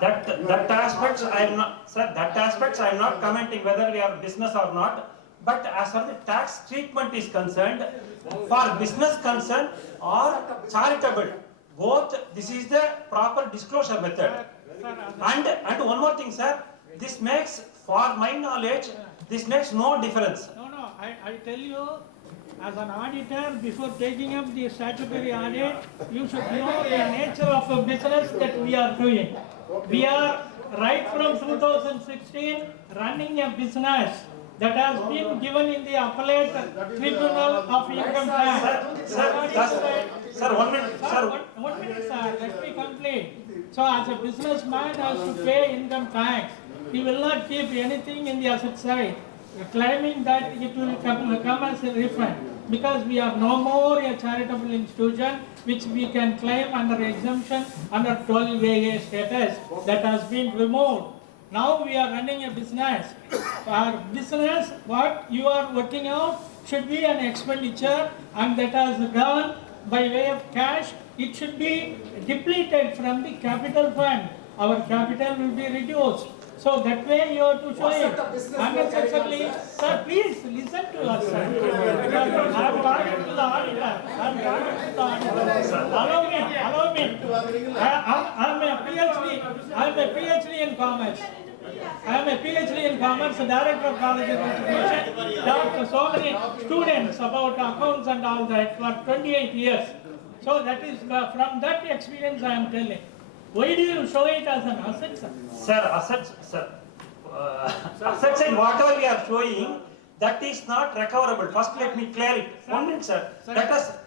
That aspects I am not, sir. That aspects I am not commenting whether we are business or not. But as far as the tax treatment is concerned, for business concern or charitable, both this is the proper disclosure method. And one more thing, sir. This makes, for my knowledge, this makes no difference. No, I tell you, as an auditor, before taking up the statutory audit, you should know the nature of a business that we are doing. We are, right from 2016, running a business that has been given in the appellate tribunal of income tax. Sir, 1 minute, sir. One minute, sir, let me complete. So as a businessman has to pay income tax, he will not keep anything in the asset side, claiming that it will come as a refund, because we are no more a charitable institution which we can claim under exemption under 12AA status that has been removed. Now we are running a business. Our business, what you are working out, should be an expenditure, and that has gone by way of cash. It should be depleted from the capital fund. Our capital will be reduced. So that way you have to show it. Unnecessarily, sir, please listen to us, sir. I am talking to the auditor. Allow me. I am a PhD in commerce. I am a PhD in commerce, director of college education, taught to so many students about accounts and all that for 28 years. So that is, from that experience I am telling. Why do you show it as an asset, sir? Sir, assets and whatever we are showing, that is not recoverable. First, let me clear it. 1 minute, sir.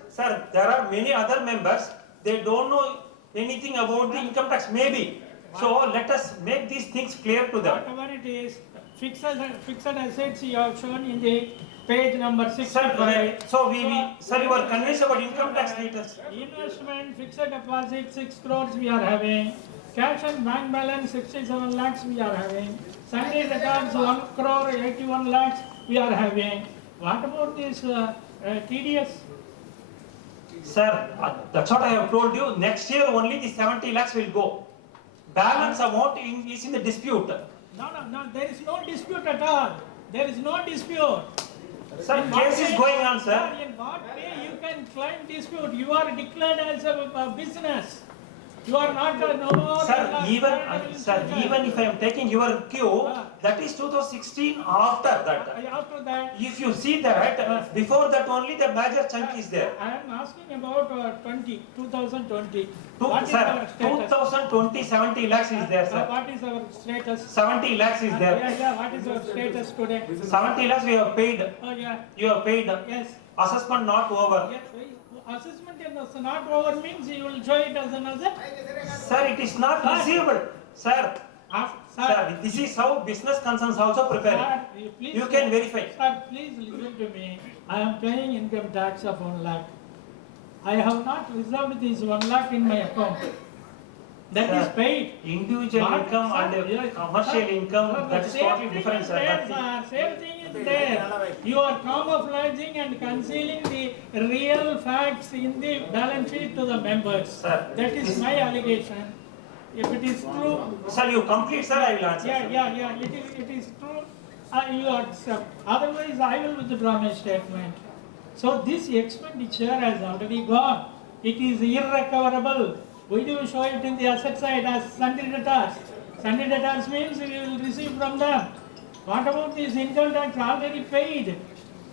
Sir, there are many other members, they don't know anything about the income tax, maybe. So let us make these things clear to them. Whatever it is, fixed assets you have shown in the page number 65. Sir, sir, you are convinced about income tax status. Investment, fixed deposit 6 crores we are having. Cash and bank balance 67 lakhs we are having. Sunday returns 1 crore 81 lakhs we are having. What about this TDS? Sir, that's what I have told you. Next year only the 70 lakhs will go. Balance amount is in the dispute. No, there is no dispute at all. There is no dispute. Sir, case is going on, sir. In what way you can claim dispute? You are declared as a business. You are not no more. Sir, even if I am taking your cue, that is 2016 after that. After that. If you see that, before that only the major chunk is there. I am asking about 2020. Sir, 2020 70 lakhs is there, sir. What is our status? 70 lakhs is there. Yeah, what is our status today? 70 lakhs we have paid. Oh yeah. You have paid. Yes. Assessment not over. Yes. Assessment is not over means you will show it as an asset? Sir, it is not receivable. Sir, this is how business concerns also preparing. Sir, you can verify. Sir, please listen to me. I am paying income tax of 1 lakh. I have not reserved this 1 lakh in my account. That Sir, is paid. Individual income and commercial income, that is totally different, sir. Same thing is there. You are camouflaging and concealing the real facts in the balance sheet to the members. Sir, that is my allegation. If it is true. Sir, you complete, sir, I will answer. Yeah. It is true. You accept. Otherwise, I will withdraw my statement. So this expenditure has already gone. It is irrecoverable. Why do you show it in the asset side as sundry debtors? Sundry debtors means we will receive from them. What about this income tax already paid?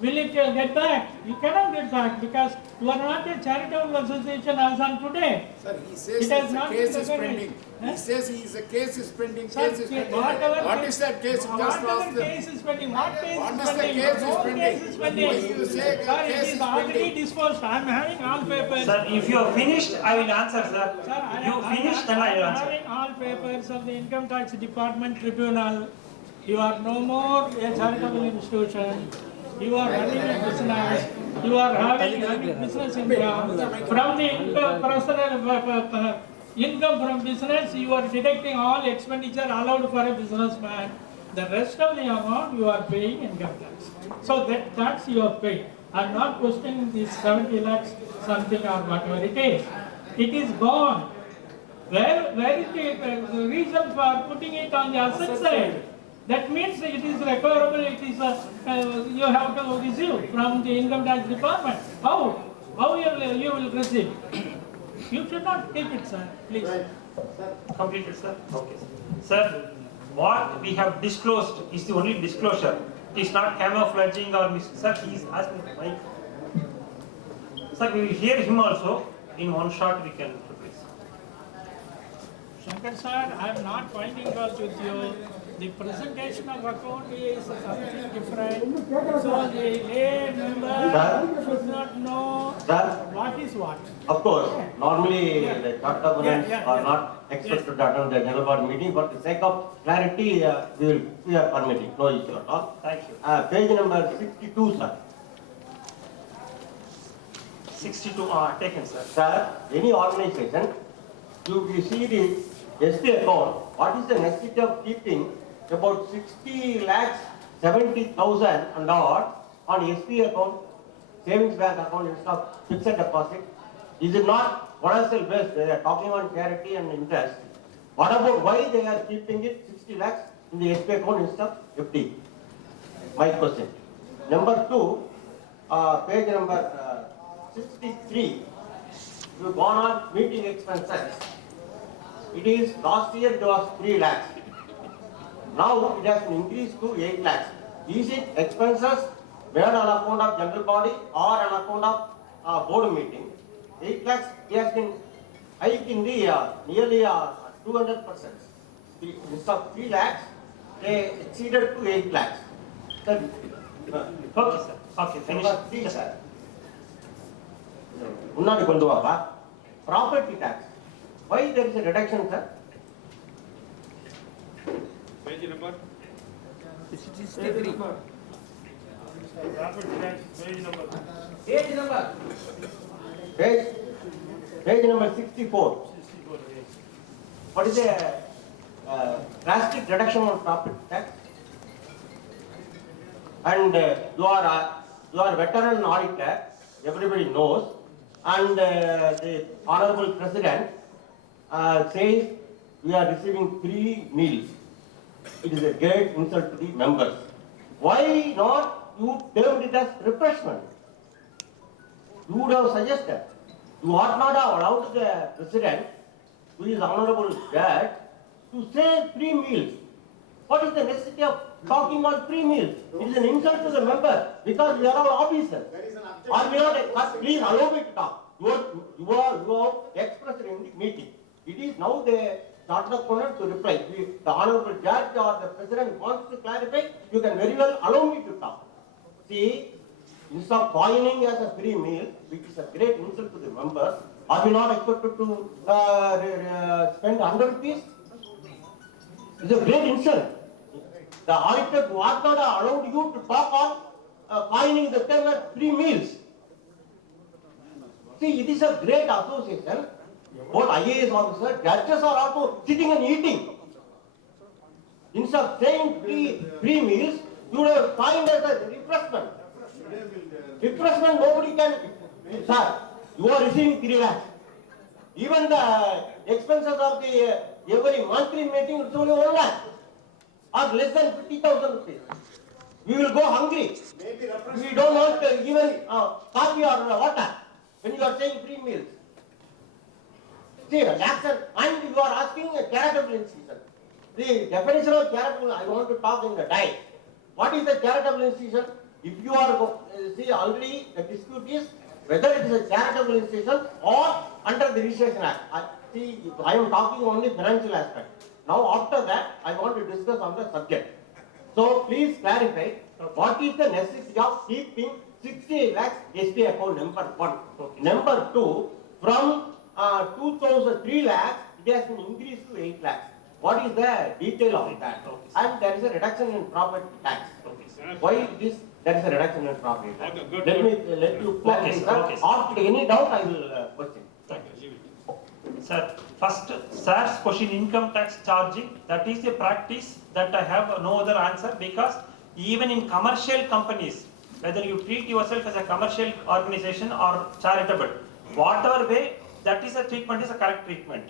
Will it get back? You cannot get back because you are not a charitable association as on today. Sir, he says the case is pending. He says the case is pending. What is that case? Whatever case is pending. What case What is is the pending? case is No pending? case is pending. Why you say the Sir, case it is is already pending? disposed. I am having all papers. Sir, if you are finished, I will answer, sir. Sir, You finish, then I will am answer. having all papers of the Income Tax Department Tribunal. You are no more a charitable institution. You are running a business. You are having business income. From the income from business, you are deducting all expenditure allowed for a businessman. The rest of the amount you are paying income tax. So that tax you are paying. I am not questioning this 70 lakhs something or whatever it is. It is gone. Where is the reason for putting it on the asset side? That means it is recoverable, it is, you have to receive from the income tax department. How? How you will receive? You should not keep it, sir, please. Completed, sir? Okay. Sir, what we have disclosed is the only disclosure. It is not camouflaging or sir, he is asking the mic. Sir, we will hear him also. In one shot we can replace. Shankar sir, I am not finding fault with you. The presentation of account is something different. So the lay member should not know Sir, what is what. of course, normally the chart governance Yeah, are yeah. not expected to attend the general board meeting. For the sake of clarity, we are permitting, no issue at all. Thank you. Page number 62, sir. 62, taken, sir. Sir, any organization, you see the SP account, what is the necessity of keeping about 60 lakhs 70,000 and odd on SP account, savings bank account instead of fixed deposit? Is it not financial based? They are talking on charity and interest. What about why they are keeping it 60 lakhs in the SP account instead of 50? My question. Number two, page number 63, you gone on meeting expenses. It is, last year it was 3 lakhs. Now it has been increased to 8 lakhs. Is it expenses made on account of general body or on account of board meeting? 8 lakhs, it has been hiked in the nearly 200%. Instead of 3 lakhs, they exceeded to 8 lakhs. Sir, Okay, sir. Okay, finish. number 3, sir. முன்னாடி கொண்டு வாப்பா. Property tax. Why there is a reduction, sir? Page number. Page number 64. What is the drastic reduction on property tax? And you are veteran auditor, everybody knows, and the honorable president says we are receiving free meals. It is a great insult to the members. Why not you termed it as refreshment? You would have suggested. You ought not have allowed the president, who is honorable judge, to say free meals. What is the necessity of talking on free meals? It is an insult to the member because we are all officers. Or we are, please allow me to talk. You are expressed in the meeting. It is now the chartered opponent to reply. The honorable judge or the president wants to clarify, you can very well allow me to talk. See, instead of coining as a free meal, which is a great insult to the members, are we not expected to spend 100 rupees? It's a great insult. The auditor was not allowed you to talk on coining the term as free meals. See, it is a great association. Both IAS officers, judges are also sitting and eating. Instead of saying free meals, you would have coined as a refreshment. Refreshment, nobody can. Sir, you are receiving 3 lakhs. Even the expenses of the every monthly meeting is only 1 lakh. Or less than 50,000 rupees. We will go hungry. We don't want even coffee or water when you are saying free meals. See, and you are asking a charitable institution. The definition of charitable, I want to talk in the diet. What is the charitable institution? If you are, see, already the dispute is whether it is a charitable institution or under the Registration Act. I am talking only financial aspect. Now after that, I want to discuss on the subject. So please clarify, what is the necessity of keeping 60 lakhs SP account, number 1. Okay. Number 2, from 3 lakhs, it has been increased to 8 lakhs. What is the detail of that? Okay. And there is a reduction in property tax. Okay, sir. Why this? There is a reduction in property tax. Okay, good. Let you clarify, Okay, sir. sir. Okay, sir. After any doubt, I will question. Thank you. Sir, first, sir's question, income tax charging, that is a practice that I have no other answer, because even in commercial companies, whether you treat yourself as a commercial organization or charitable, whatever way, that is a treatment, is a correct treatment.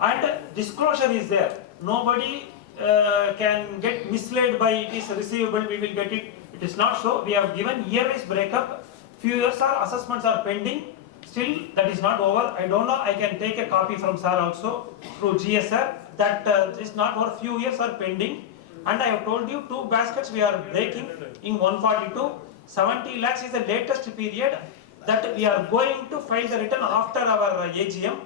And disclosure is there. Nobody can get misled by it is receivable, we will get it. It is not so. We have given year-wise breakup. Few years are assessments are pending. Still, that is not over. I don't know. I can take a copy from sir also through GSR. That is not over. Few years are pending. And I have told you 2 baskets we are breaking in 142. 70 lakhs is the latest period that we are going to file the return after our AGM.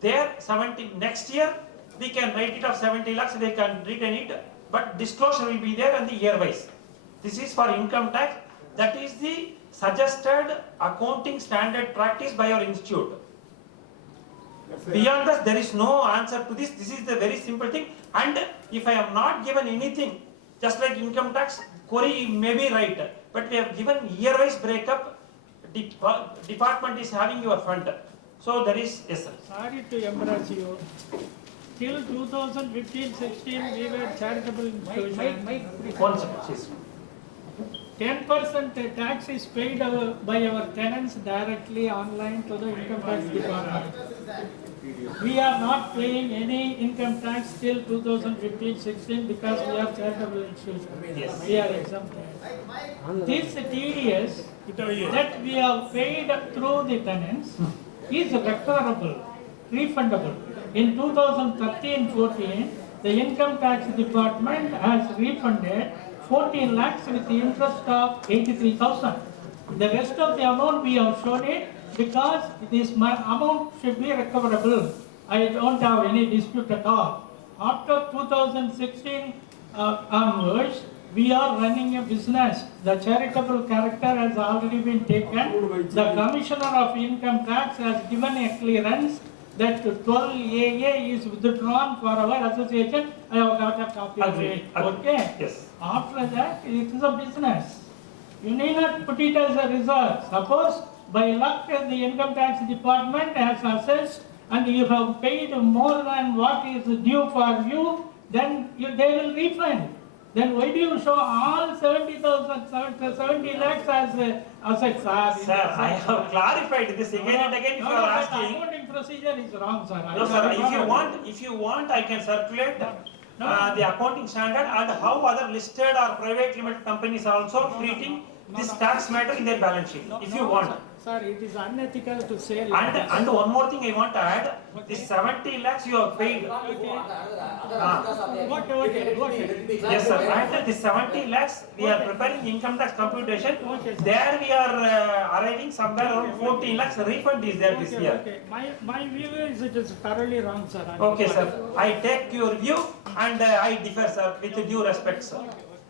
There 70 next year we can write it of 70 lakhs, they can return it, but disclosure will be there and the year wise. This is for income tax. That is the suggested accounting standard practice by our institute. Beyond that, there is no answer to this. This is the very simple thing. And if I am not given anything, just like income tax, query may be right, but we have given year-wise breakup. Department is having your fund. So there is, yes sir. Sorry to embarrass you. Till 2015-16, we were charitable institution. 1 second, please. 10% tax is paid by our tenants directly online to the income tax department. We are not paying any income tax till 2015-16 because we are charitable institution. Yes. We are exempted. This TDS that we have paid through the tenants is recoverable, refundable. In 2013-14, the income tax department has refunded 14 lakhs with the interest of 83,000. The rest of the amount we have shown it because this amount should be recoverable. I don't have any dispute at all. After 2016 onwards, we are running a business. The charitable character has already been taken. The Commissioner of Income Tax has given a clearance that 12AA is withdrawn for our association. I have got a copy of it. Okay? Yes. After that, it is a business. You need not put it as a reserve. Suppose by luck the income tax department has assessed and you have paid more than what is due for you, then they will refund. Then why do you show all 70 lakhs as assets? Sir, I have clarified this again and again if you are asking. The accounting procedure is wrong, sir. No sir, if you want, I can circulate the accounting standard and how other listed or private limited companies are also treating this tax matter in their balance sheet, if you want. Sir, it is unethical to say. And one more thing I want to add, this 70 lakhs you have paid. Okay. Yes sir, and this 70 lakhs we are preparing income tax computation. There we are arriving somewhere around 14 lakhs refund is there this year. Okay. My view is it is thoroughly wrong, sir. Okay sir, I take your view and I differ sir with due respect sir.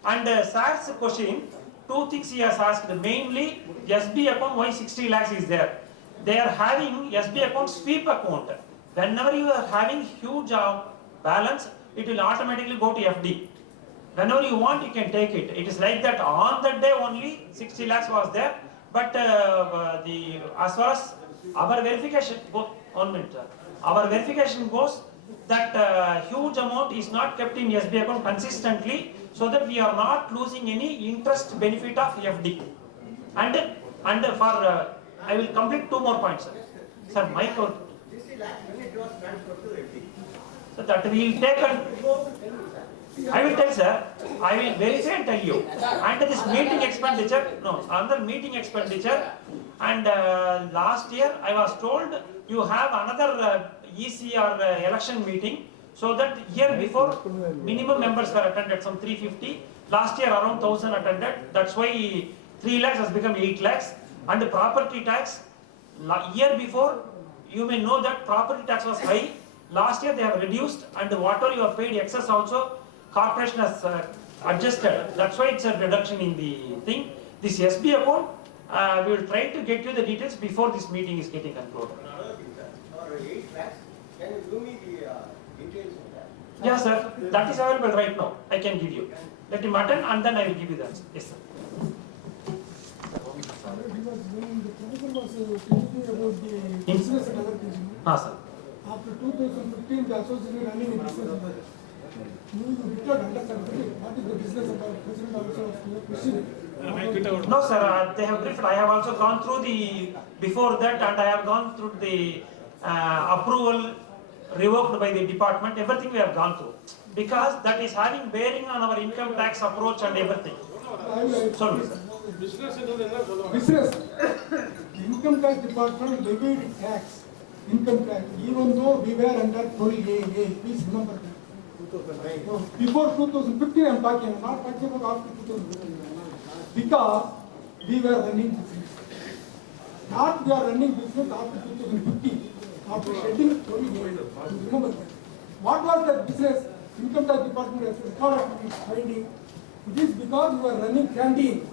And sir's question, 2 things he has asked, mainly SB account why 60 lakhs is there. They are having SB account sweep account. Whenever you are having huge balance, it will automatically go to FD. Whenever you want, you can take it. It is like that. On that day only 60 lakhs was there, but as far as our verification, 1 minute, our verification goes that huge amount is not kept in SB account consistently, so that we are not losing any interest benefit of FD. And for I will complete 2 more points, sir. Sir, my code. So that we will take I will tell sir, I will verify and tell you. And this meeting expenditure, no, another meeting expenditure, and last year I was told you have another EC or election meeting, so that year before minimum members were attended, some 350. Last year around 1000 attended. That's why 3 lakhs has become 8 lakhs. And the property tax, year before, you may know that property tax was high. Last year they have reduced, and whatever you have paid excess also, corporation has adjusted. That's why it's a reduction in the thing. This SB account, we will try to get you the details before this meeting is getting concluded. For 8 lakhs, can you give me the details of that? Yes sir, that is available right now. I can give you. Let him attend and then I will give you the answer. Yes sir. Because when the professor was speaking about the business and other things, Sir. after 2015, the association running a business and other. You did not understand what is the business and other. President also was questioning. No sir, they have briefed. I have also gone through the, before that, and I have gone through the approval revoked by the department, everything we have gone through. Because that is having bearing on our income tax approach and everything. Sorry, sir. Business, income tax department levied tax, income tax, even though we were under 12AA, please remember that. Before 2015 I am talking, I am not talking about after 2015. Because we were running business. Not we are running business after 2015, after shedding 12AA, remember that. What was that business? Income tax department has recorded its finding. It is because you are running canteen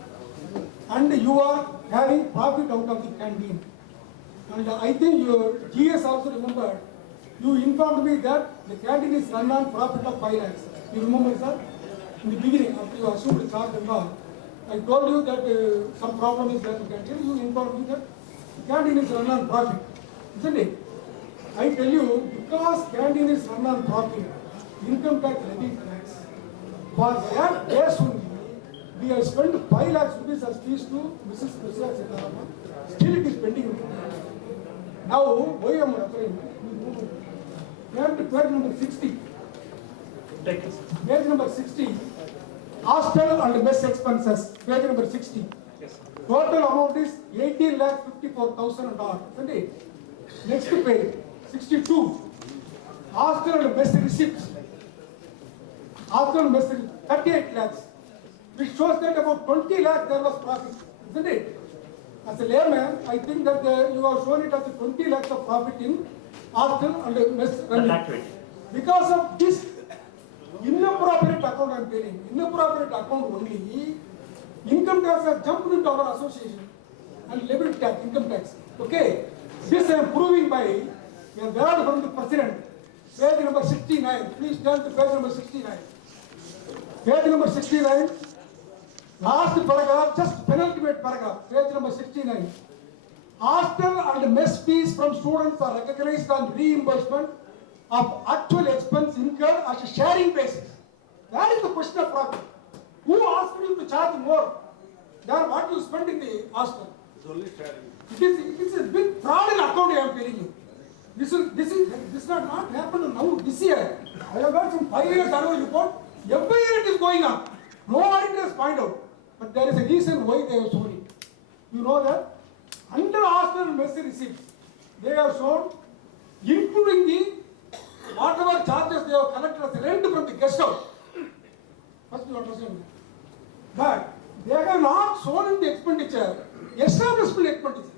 and you are having profit out of the canteen. And I think your GS also remembered, you informed me that the canteen is run on profit of 5 lakhs. You remember, sir? In the beginning, after you assumed charge and all, I told you that some problem is there in canteen. You informed me that the canteen is run on profit, isn't it? I tell you, because canteen is run on profit, income tax levy tax, for that case only, we have spent 5 lakhs rupees as fees to Mrs. Priscilla Sitaraman. Still it is pending. Now, why am I referring? We have to page number 60. Take it. Page number 60. Hostel and mess expenses. Page number 60. Yes, sir. Total amount is 18,54,000 and odd. Isn't it? Next page, 62. Hostel and mess receipts. Hostel and mess receipts, 38 lakhs. Which shows that about 20 lakhs there was profit. Isn't it? As a layman, I think that you have shown it as 20 lakhs of profit in hostel and mess running. Activity. Because of this inappropriate account, I am telling, inappropriate account only, income tax has jumped into our association and levied tax, income tax. Okay? This I am proving by a word from the president. Page number 69. Please turn to page number 69. Page number 69. Last paragraph, just penultimate paragraph. Page number 69. Hostel and mess fees from students are recognized on reimbursement of actual expense incurred as a sharing basis. That is the question of profit. Who asked you to charge more than what you spend in the hostel? It's only sharing. It is a big fraud in account, I am telling you. This has not happened now this year. I have got some 5 years annual report. Every year it is going on. No auditors find out. But there is a reason why they have shown it. You know that? Under hostel and mess receipts, they have shown, including the whatever charges they have collected as rent from the guest house. First you understand that. But they have not shown in the expenditure, establishment expenditure.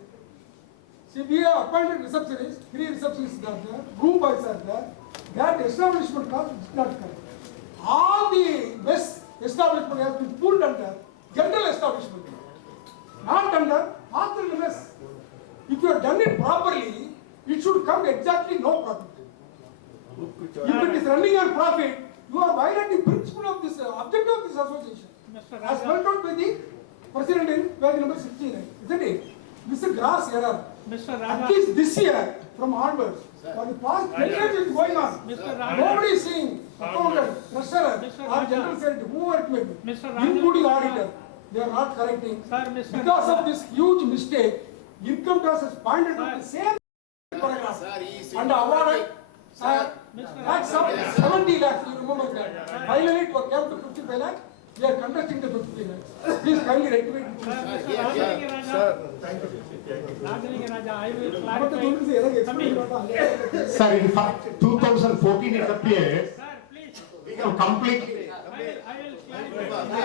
See, we have appointed receptionists, 3 receptionists are there, room boys are there. That establishment cost is not correct. All the mess establishment has been pulled under general establishment, not under hostel and mess. If you have done it properly, it should come exactly no profit. If it is running on profit, you are violating the principle of this objective of this association. Mr. As Raja. spelled out by the president in page number 69, isn't it? This is a gross error. Mr. At Raja. least this year, from onwards, for the past 10 years it is going on. Mr. Raja. Nobody is seeing accountant, treasurer, Mr. or Raja. general secretary, whoever it may be, Mr. Raja. including auditor. They are not correcting. Sir, Mr. Because Raja. of this huge mistake, income tax has pointed to the same paragraph Sir, he is and awarded Mr. tax of 70 lakhs. You remember that? Finally, it came to 55 lakhs. We are contesting the 50 lakhs. Please kindly rectify it. Mr. Rajalinga Raja. Rajalinga Raja, I will But the clarify. thing is, error explained Coming. about Sir, in fact, 2014 it appears Sir, please. we have completely, I will clarify.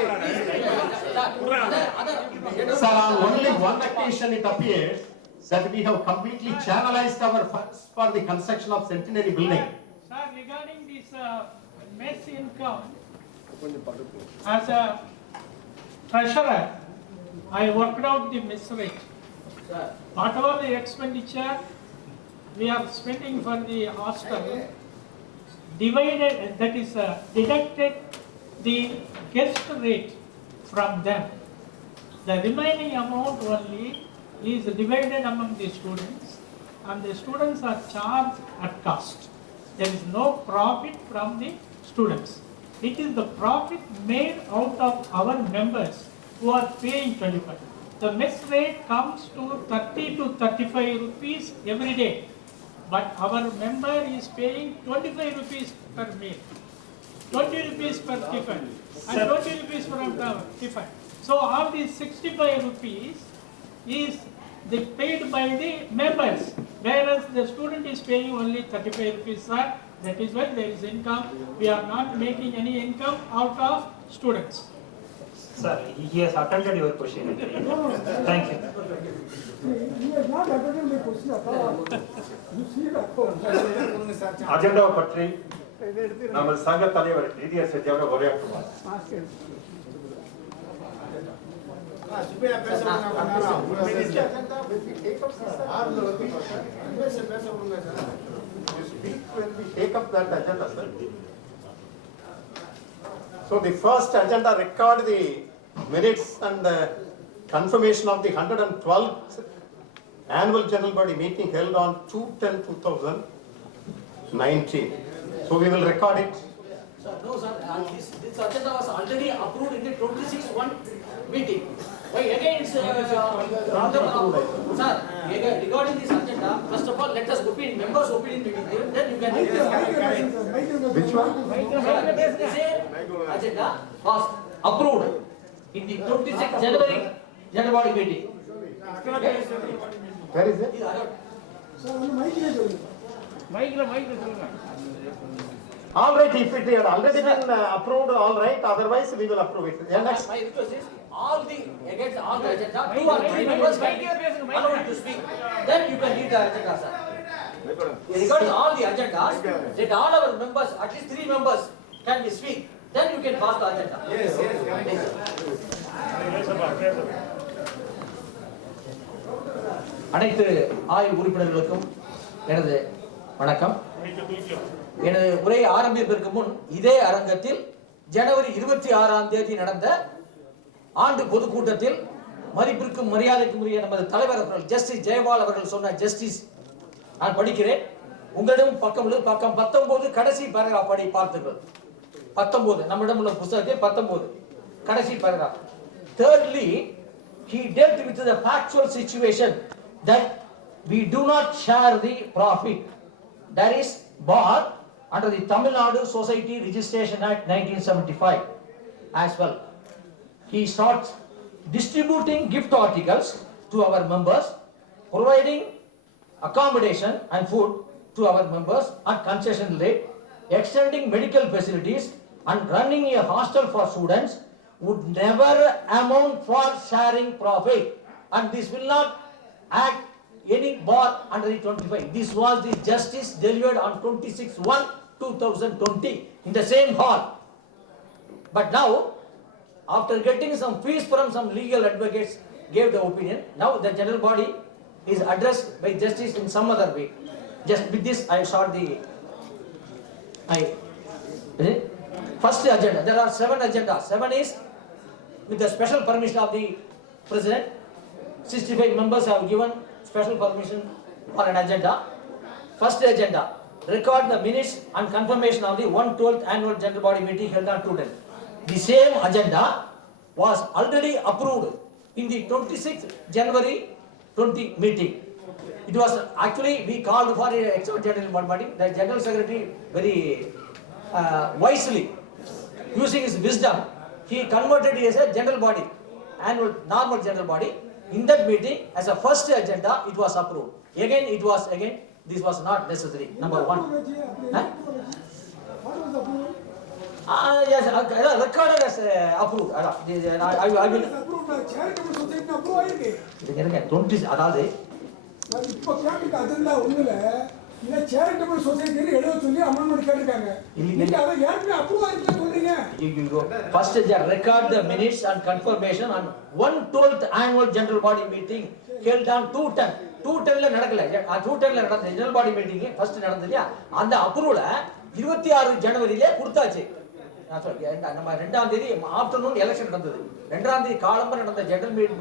sir, on only one occasion it appears that we have completely channelized our funds for the construction of Centenary building. Sir, regarding this mess income, as a treasurer, I worked out the mess rate. Whatever the expenditure we are spending for the hostel, divided, that is deducted the guest rate from them. The remaining amount only is divided among the students, and the students are charged at cost. There is no profit from the students. It is the profit made out of our members who are paying 25. The mess rate comes to 30 to 35 rupees every day. But our member is paying 25 rupees per meal, 20 rupees per tiffin, and 20 rupees for a tiffin. So of these 65 rupees is paid by the members, whereas the student is paying only 35 rupees, sir. That is why there is income. We are not making any income out of students. Sir, he has attended your question. Thank you. He has not attended my question at all. You see that? Agenda பற்றி நம்ம சங்க தலைவர் நீதியரசர் செஞ்சவரை உரையாற்றுவார். சுப்பையா பேச You speak when we take up that agenda, sir. So the first agenda record the minutes and the confirmation of the 112th annual general body meeting held on 2/10/2019. So we will record it. Sir, no, sir. This agenda was already approved in the 26-1 meeting. Why again it's sir, regarding this agenda, first of all, let us opinion, members' opinion meeting, then you can. Which one? The same agenda was approved in the 26th January general body meeting. Where is it? Sir, on the mic is it? All right, if it had already been approved, all right, otherwise we will approve it. Yeah, next. My request is all the against all the agenda, 2 or 3 members allowed to speak. Then you can read the agenda, sir. Regarding all the agendas, let all our members, at least 3 members, can be speak. Then you can pass the agenda. Yes, yes. அனைத்து ஆய்வு உறுப்பினர்களுக்கும் எனது வணக்கம். எனது உரையை ஆரம்பிப்பதற்கு முன் இதே அரங்கத்தில் ஜனவரி 26ஆம் தேதி நடந்த ஆண்டு பொதுக்கூட்டத்தில் மதிப்பிற்கும் மரியாதைக்கும் உரிய நமது தலைவர் அவர்கள் ஜஸ்டிஸ் ஜெயபால் அவர்கள் சொன்ன ஜஸ்டிஸ் நான் படிக்கிறேன். உங்களிடம் பக்கம் 19 கடைசி பேராகிராஃப் படி பார்த்தீர்கள். 19 நம்மிடம் உள்ள புத்தகத்தில் 19 கடைசி paragraph. Thirdly, he dealt with the factual situation that we do not share the profit. That is bought under the Tamil Nadu Society Registration Act 1975 as well. He starts distributing gift articles to our members, providing accommodation and food to our members at concession rate, extending medical facilities and running a hostel for students would never amount for sharing profit, and this will not act any bar under the 25. This was the justice delivered on 26/1/2020 in the same hall. But now, after getting some fees from some legal advocates, gave the opinion. Now the general body is addressed by justice in some other way. Just with this, I start the first agenda. There are 7 agendas. 7 is with the special permission of the president. 65 members have given special permission for an agenda. First agenda, record the minutes and confirmation of the 112th annual general body meeting held on 2/10. The same agenda was already approved in the 26th January 20 meeting. It was actually, we called for a extra general body meeting. The general secretary very wisely, using his wisdom, he converted it as a general body, annual normal general body. In that meeting, as a first agenda, it was approved. Again, this was not necessary. Number 1. Huh? What was approved? Yes, recorded as approved. I will. Approved, charitable society approve ஆயிருக்கு. இதுங்க 20 அதாவது இப்போ கேட்க அஜெண்டா ஒண்ணுல இல்ல சேரிட்டபிள் சொசைட்டின்னு எழுத சொல்லி அமெண்ட்மென்ட் கேட்டிருக்காங்க. நீங்க அதை ஏற்கனவே அப்ரூவ் ஆயிருக்கு சொல்றீங்க. First is record the minutes and confirmation on 112th annual general body meeting held on 2/10. 2/10ல நடக்கல. 2/10ல நடந்த general body meeting first நடந்தது இல்லையா? அந்த அப்ரூவல 26 ஜனவரியிலே கொடுத்தாச்சு. நான் சொல்றேன் நம்ம 2ஆம் தேதி ஆஃப்டர்நூன் எலெக்ஷன் நடந்தது. 2ஆம் தேதி காலம்பர நடந்த general meeting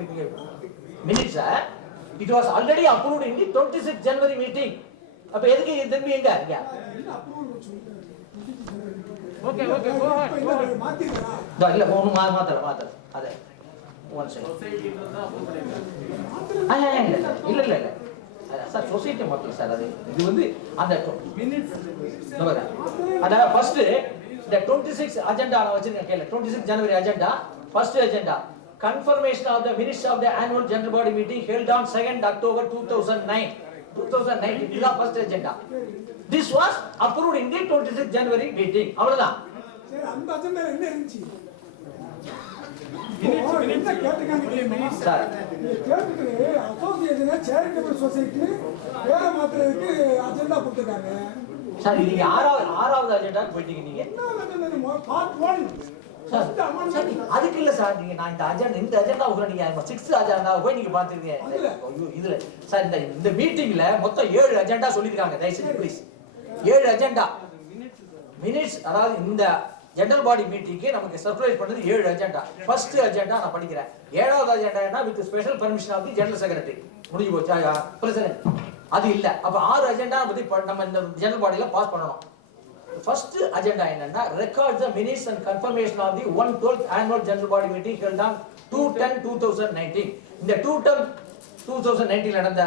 minutes it was already approved in the 26th January meeting. அப்ப எதுக்கு திரும்பி எங்க இங்க? Okay, go ahead. மாத்திரா. இல்ல ஒன்னு மாத்தற அதே one second. இல்ல சார் சொசைட்டி மட்டும் சார் அது இது வந்து அந்த அத ஃபர்ஸ்ட் இந்த 26 அஜெண்டா வச்சிருக்கேன் கேளு 26 ஜனவரி agenda first agenda confirmation of the minutes of the annual general body meeting held on 2nd October 2009 this is the first agenda. This was approved in the 26 January meeting. அவ்வளவுதான். சரி அந்த அஜெண்டா என்ன இருந்துச்சு? என்ன கேட்டுக்காங்க சார் கேட்டுட்டு அசோசியேஷன் சேரிட்டபிள் சொசைட்டி பேர மாத்துறதுக்கு அஜெண்டா கொடுத்துருக்காங்க. சார் நீங்க ஆறாவது அஜெண்டா போயிட்டீங்க நீங்க. என்ன பார்ட் 1 அதுக்கு இல்ல சார் நீங்க நான் இந்த அஜெண்டா நீங்க 6th அஜெண்டா போய் நீங்க பாத்துருக்கீங்க இதுல சார் இந்த மீட்டிங்ல மொத்தம் 7 அஜெண்டா சொல்லிருக்காங்க தயவுசெய்து ப்ளீஸ் 7 அஜெண்டா மினிட்ஸ் அதாவது இந்த ஜெனரல் பாடி மீட்டிங்க்கு நமக்கு சர்க்குலேட் பண்ணது 7 அஜெண்டா ஃபர்ஸ்ட் அஜெண்டா நான் படிக்கிறேன் 7வது அஜெண்டா என்ன with special permission of the general secretary முடிஞ்சு போச்சா பிரசிடென்ட் அது இல்ல அப்ப 6 அஜெண்டா பத்தி நம்ம இந்த ஜெனரல் பாடியில பாஸ் பண்ணனும். First agenda என்னன்னா record the minutes and confirmation of the 112th annual general body meeting held on 2/10/2019 இந்த 2/10/2019 நடந்த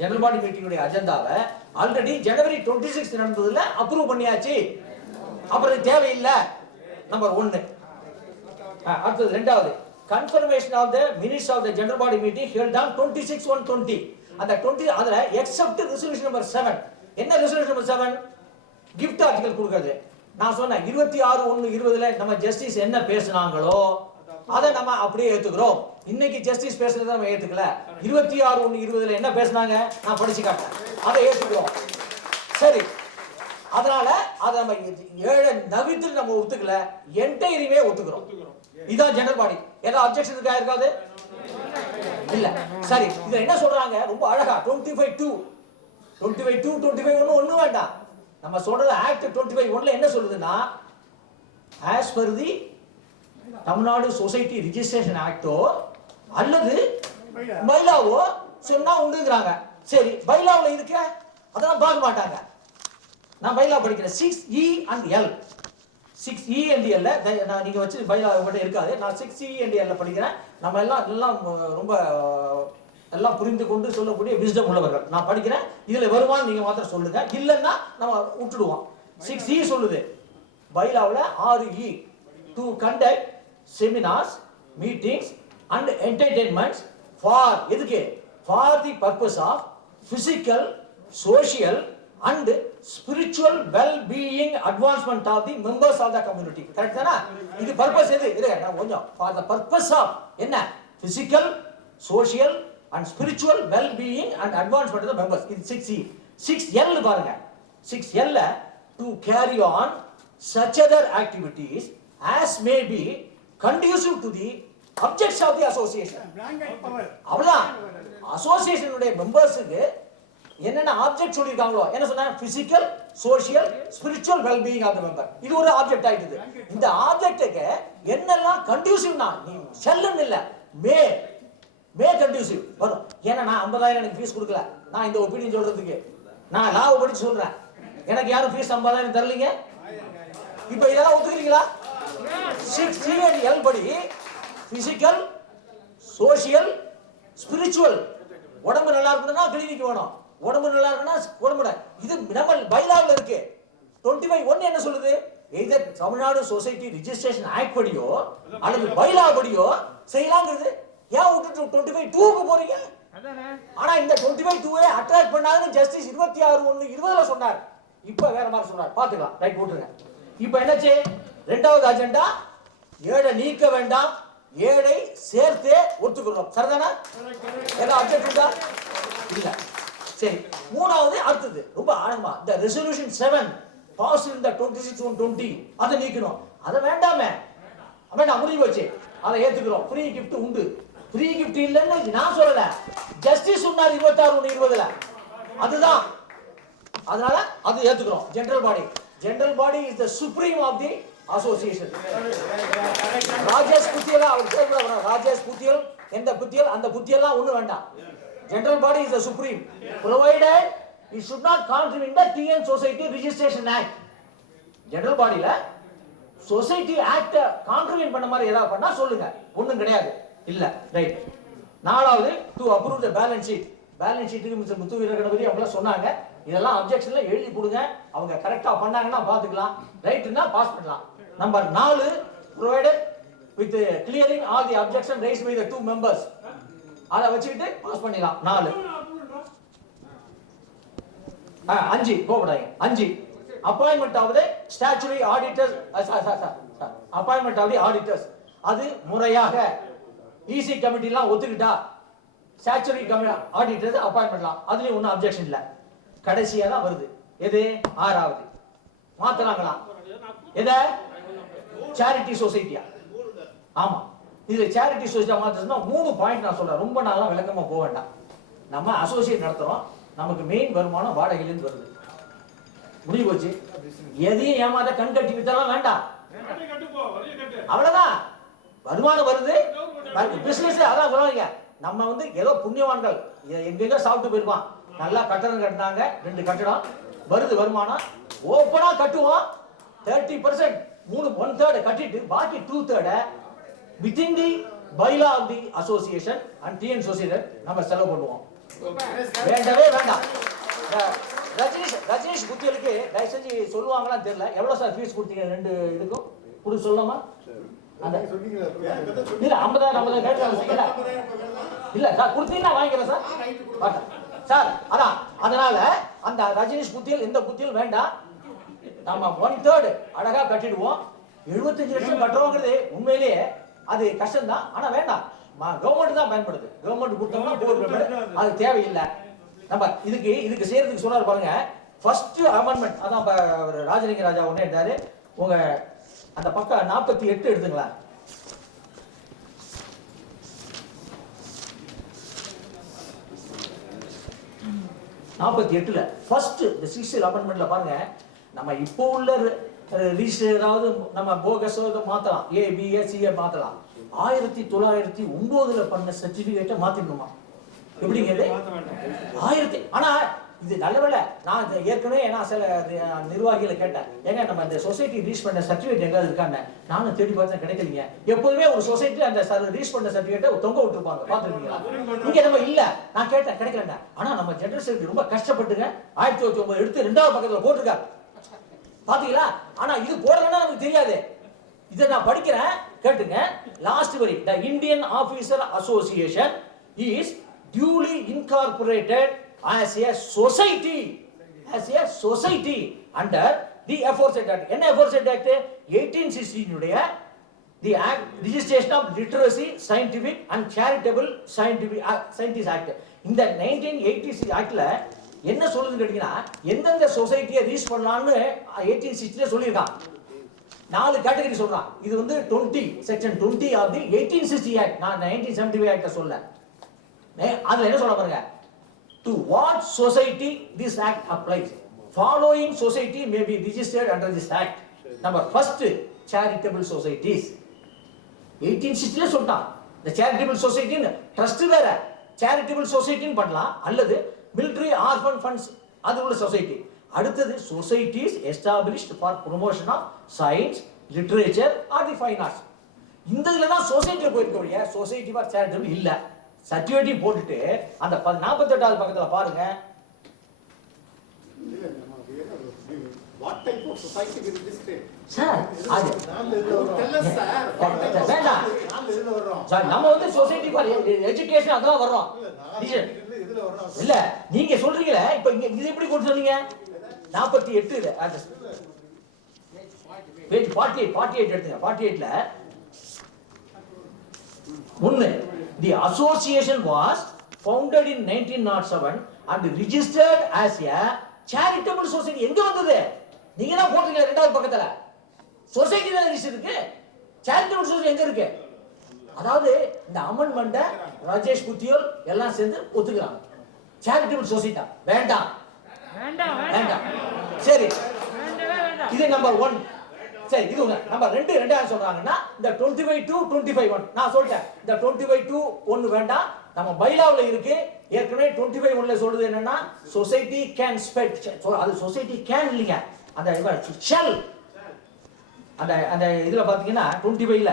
general body meeting உடைய அஜெண்டாவை ஆல்ரெடி ஜனவரி 26 நடந்ததுல அப்ரூவ் பண்ணியாச்சு. அப்புறம் தேவையில்லை நம்பர் 1. அடுத்து இரண்டாவது confirmation of the minutes of the general body meeting held on 26/1/20 அந்த 20 அதுல except resolution number 7 என்ன resolution number 7 gift article கொடுக்கிறது. நான் சொன்னேன் 26/1/20ல நம்ம ஜஸ்டிஸ் என்ன பேசினாங்களோ அதை நம்ம அப்படியே ஏத்துக்கிறோம். இன்னைக்கு ஜஸ்டிஸ் பேசுறத நம்ம ஏத்துக்கல. 26/1/20ல என்ன பேசினாங்க நான் படிச்சு காட்டேன். அதை ஏத்துக்கிறோம். சரி அதனால அத நம்ம 7 நவித்து நம்ம ஒத்துக்கல என்டையரிவே ஒத்துக்கிறோம். இதான் ஜெனரல் பாடி. ஏதாவது அப்ஜெக்ஷன் இருக்கா இருக்காது இல்ல. சரி இத என்ன சொல்றாங்க ரொம்ப அழகா 25/2 25/1 ஒண்ணு வேண்டாம். நம்ம சொல்றது ஆக்ட் 25/1ல என்ன சொல்லுதுன்னா as per the Tamil Nadu society registration ஆக்டோ அல்லது பைலாவோ சொன்னா உண்டுங்கறாங்க. சரி பைலாவுல இருக்க அதெல்லாம் பார்க்க மாட்டாங்க. நான் பைலா படிக்கிறேன் 6E and L 6E and L நான் நீங்க வச்சு பைலா உங்ககிட்ட இருக்காது. நான் 6E and L படிக்கிறேன். நம்ம எல்லாம் ரொம்ப எல்லாம் புரிந்து கொண்டு சொல்லக்கூடிய விஸ்டம் உள்ளவர்கள். நான் படிக்கிறேன். இதுல வருவான் நீங்க மாத்திரம் சொல்லுங்க. இல்லன்னா நம்ம விட்டுடுவோம். 6E சொல்லுது பைலாவுல 6E to conduct seminars, meetings and entertainments for எதுக்கு for the purpose of physical, social and spiritual well-being advancement of the members of the community. Correct தானா? இது பர்பஸ் எது? இருங்க நான் கொஞ்சம் for the purpose of என்ன physical, social and spiritual well-being and advancement of the members. இது 6E. 6L பாருங்க. 6L to carry on such other activities as may be conducive to the objects of the association. அவ்வளவுதான். Association உடைய மெம்பர்ஸ்க்கு என்னென்ன object சொல்லிருக்காங்களோ என்ன சொன்னா physical, social, spiritual wellbeing of the member. இது ஒரு ஆப்ஜெக்ட் ஆயிடுது. இந்த ஆப்ஜெக்ட்டுக்கு என்னெல்லாம் கண்டியூசிவ்னா நீ செல்லுன்னு இல்ல மே கண்டியூசிவ் வரும். ஏன்னா நான் 50,000 எனக்கு ஃபீஸ் கொடுக்கல. நான் இந்த ஒப்பீனியன் சொல்றதுக்கு நான் லாவை படிச்சு சொல்றேன். எனக்கு யாரும் ஃபீஸ் 50,000 தரலீங்க. இப்போ இதெல்லாம் ஒத்துக்கிறீங்களா? 6E and L படி பிசிக்கல், சோஷியல், ஸ்பிரிச்சுவல். உடம்பு நல்லா இருக்கணும்னா கிளினிக் வேணும். உடம்பு நல்லா இருக்குன்னா உடம்புட. இது நம்ம பைலாவில் இருக்கு. 25/1 என்ன சொல்லுது? Either Tamil Nadu society registration act படியோ அல்லது பைலா படியோ செய்யலாங்கிறது. ஏன் விட்டுட்டு 25/2க்கு போறீங்க? ஆனா இந்த 25/2 அட்ராக்ட் பண்ணாதுன்னு ஜஸ்டிஸ் 26/1/20ல சொன்னார். இப்ப வேற மாதிரி சொன்னார். பாத்துக்கலாம். ரைட் போட்டுருங்க. இப்ப என்னாச்சு? இரண்டாவது அஜெண்டா 7 நீக்க வேண்டாம், 7 சேர்த்தே ஒத்துக்கிறோம். சரிதானா? ஏதோ அப்ஜெக்ட் இருக்கா? இல்ல. சரி மூணாவது அடுத்தது ரொம்ப ஆழமா இந்த ரெசல்யூஷன் 7 பாஸ் இன் தி 26/1/20 அதை நீக்கணும். அதை வேண்டாமே. வேண்டாம் முடிவு வச்சு அதை ஏத்துக்கிறோம். ஃப்ரீ கிஃப்ட் உண்டு. ஃப்ரீ கிஃப்ட் இல்லன்னு நான் சொல்லல. ஜஸ்டிஸ் சொன்னார் 26/1/20ல. அதுதான். அதனால அது ஏத்துக்கிறோம். General body is the supreme of the association. Rajesh புத்தியலா அவர் பேர் கூட ராஜேஷ் புத்தியல் எந்த புத்தியல் அந்த புத்தியெல்லாம் ஒண்ணு வேண்டாம். General body is the supreme provided it should not contravene the TN Society Registration Act. General பாடியில சொசைட்டி ஆக்ட் கான்ட்ரிபியூட் பண்ண மாதிரி ஏதாவது பண்ணா சொல்லுங்க. ஒண்ணும் கிடையாது. இல்ல ரைட். நாலாவது to approve the balance sheet. Balance ஷீட்டுக்கு மிஸ்டர் முத்து வீர கணபதி அவங்களாம் சொன்னாங்க. இதெல்லாம் அப்ஜெக்ஷன்ல எழுதி கொடுங்க. அவங்க கரெக்டா பண்ணாங்கன்னா பாத்துக்கலாம். ரைட்னா பாஸ் பண்ணலாம். நம்பர் 4 provided with clearing all the objection raised by the 2 members. அத வச்சிட்டு பாஸ் பண்ணிடலாம். 4 5 கோபடாய் 5 appointment of the statutory auditors. appointment of the auditors அது முறையாக ஈசி கமிட்டிலாம் ஒத்துக்கிட்டா ஸ்டாச்சுரி ஆடிட்டர்ஸ் அப்பாயின்ட் பண்ணலாம். அதுலயும் ஒன்றும் அப்ஜெக்ஷன் இல்லை. கடைசியா தான் வருது எது 6வது மாத்தலாங்களா எதை சேரிட்டி சொசைட்டியா? ஆமா இது சேரிட்டி சொசைட்டியா மாத்தினா 3 பாயிண்ட் நான் சொல்றேன். ரொம்ப நாளா விளக்கமா போக வேண்டாம். நம்ம அசோசியேட் நடத்துறோம். நமக்கு மெயின் வருமானம் வாடகையிலிருந்து வருது. முடிவு போச்சு. எதையும் ஏமாத கண் கட்டி வித்தலாம் வேண்டாம். அவ்வளவுதான் வருமானம் வருது. பிசினஸ் அதான் சொல்லுவாங்க. நம்ம வந்து ஏதோ புண்ணியவான்கள் எங்கெங்க சாப்பிட்டு போயிருப்பான். நல்லா கட்டடம் கட்டினாங்க 2 கட்டடம் வருது வருமானம். ஓப்பனா கட்டுவோம் 30% 1/3 கட்டிட்டு பாக்கி 2/3 within the bylaw of the association and TN association நம்ம செலவு பண்ணுவோம். வேண்டவே வேண்டாம். ரஜினிஷ் புத்தியலுக்கு தயவு செஞ்சு சொல்லுவாங்களான்னு தெரியல. எவ்வளவு சார் ஃபீஸ் கொடுத்தீங்க 2 இதுக்கும் கொடுக்க சொல்லாமா? அந்த இல்ல 50,000 கேட்டாங்க இல்ல சார் கொடுத்தீங்கன்னா வாங்கிக்கிறேன் சார். சார் அதான் அதனால அந்த ரஜினிஷ் புத்தியல் இந்த புத்தியல் வேண்டாம். நம்ம 1/3 அழகா கட்டிடுவோம். 75 லட்சம் கட்டுறோங்கிறது உண்மையிலேயே அது கஷ்டம் தான். ஆனா வேண்டாம் கவர்மெண்ட் தான் பயன்படுது. கவர்மெண்ட் கொடுத்தோம்னா போதும். அது தேவையில்லை. நம்ம இதுக்கு செய்யறதுக்கு சொன்னாரு பாருங்க. ஃபர்ஸ்ட் அமெண்ட்மெண்ட் அதான் ராஜலிங்க ராஜா ஒண்ணே இருந்தாரு. உங்க அந்த பக்கம் 48 எடுத்துங்களா? ஃபர்ஸ்ட் இந்த 6th அமெண்ட்மெண்ட்ல பாருங்க. நம்ம இப்போ உள்ள ரிஜிஸ்டர் ஏதாவது நம்ம போகஸ் மாத்தலாம். ஏ பி ஏ சி மாத்தலாம். 1909ல பண்ண சர்டிபிகேட்டை மாத்திடணுமா? எப்படிங்கிறது 1000 ஆனா இது நல்லவேளை நான் ஏற்கனவே நான் சில நிர்வாகிகளை கேட்டேன். ஏங்க நம்ம இந்த சொசைட்டி ரீச் பண்ண சர்டிபிகேட் எங்க இருக்காங்க? நானும் தேடி பார்த்தா கிடைக்கலீங்க. எப்போதுமே ஒரு சொசைட்டி அந்த ரீச் பண்ண சர்டிபிகேட்டை தொங்க விட்டுருப்பாங்க. பாத்துருக்கீங்களா? இங்க நம்ம இல்ல. நான் கேட்டேன் கிடைக்கலண்டா. ஆனா நம்ம ஜெனரல் செக்ரட்டரி ரொம்ப கஷ்டப்பட்டுங்க 1909 எடுத்து 2வது பக்கத்துல போட்டிருக்காரு. பாத்தீங்களா? ஆனா இது போடலன்னா நமக்கு தெரியாது. இதை நான் படிக்கிறேன் கேட்டுங்க. லாஸ்ட் வரி the Indian Officer Association is duly incorporated as a society under the aforesaid act. என்ன aforesaid act? 1816 உடைய the act registration of literacy scientific and charitable scientist act. இந்த 1986 ஆக்ட்ல என்ன சொல்லுதுன்னு கேட்டீங்கன்னா எந்தெந்த சொசைட்டியை ரீச் பண்ணலாம்னு 1860ல சொல்லியிருக்கான். 4 கேட்டகரி சொல்றான். இது வந்து 20 செக்ஷன் 20 ஆஃப் தி 1860 ஆக்ட். நான் 1975 ஆக்ட சொல்ல. அதுல என்ன சொல்ல பாருங்க. To what society this act applies? Following society may be registered under this act. Number first, charitable societies. 1860 ல சொல்றான். The charitable society trust வேற. charitable society பண்ணலாம் அல்லது military orphan funds அது உள்ள society. அடுத்தது societies established for promotion of science, literature or the fine arts. இந்த இதுல தான் சொசைட்டில போயிருக்கோம். சொசைட்டி ஃபார் சேரிட்டபிள் இல்ல. சர்டிபிகேட் போட்டுட்டு அந்த 48வது பக்கத்துல பாருங்க. What type of society will register? Sir அது tell us sir. வேண்டாம் சார். நம்ம வந்து சொசைட்டி ஃபார் எஜுகேஷன் அதான் வர்றோம். இல்ல நீங்க சொல்றீங்களே இப்ப இங்க இது எப்படி கொண்டு சொன்னீங்க? 48 பேஜ் 48 எடுத்துங்க. 48ல 1 the association was founded in 1907 and registered as a charitable society. எங்க வந்தது? நீங்க தான் போடுறீங்க 2வது பக்கத்துல. சொசைட்டி தான் ரிஜிஸ்டர் இருக்கு. charitable society எங்க இருக்கு? அதாவது இந்த அமெண்ட்மெண்ட ராஜேஷ் புத்தியோல் எல்லாம் சேர்ந்து ஒத்துக்கிறாங்க. charitable society வேண்டாம். வேண்டாம். சரி. இது நம்பர் 1. சரி இது நம்பர் 2 ரெண்டாவது சொல்றாங்கன்னா இந்த 25 25 1 நான் சொல்றேன். இந்த 25 1 வேண்டாம். நம்ம பைலாவுல இருக்கு. ஏற்கனவே 25 1ல சொல்றது என்னன்னா சொசைட்டி கேன் ஸ்பெண்ட். அது சொசைட்டி கேன் இல்லைங்க. அந்த ஷெல் அந்த இதுல பாத்தீங்கன்னா 25ல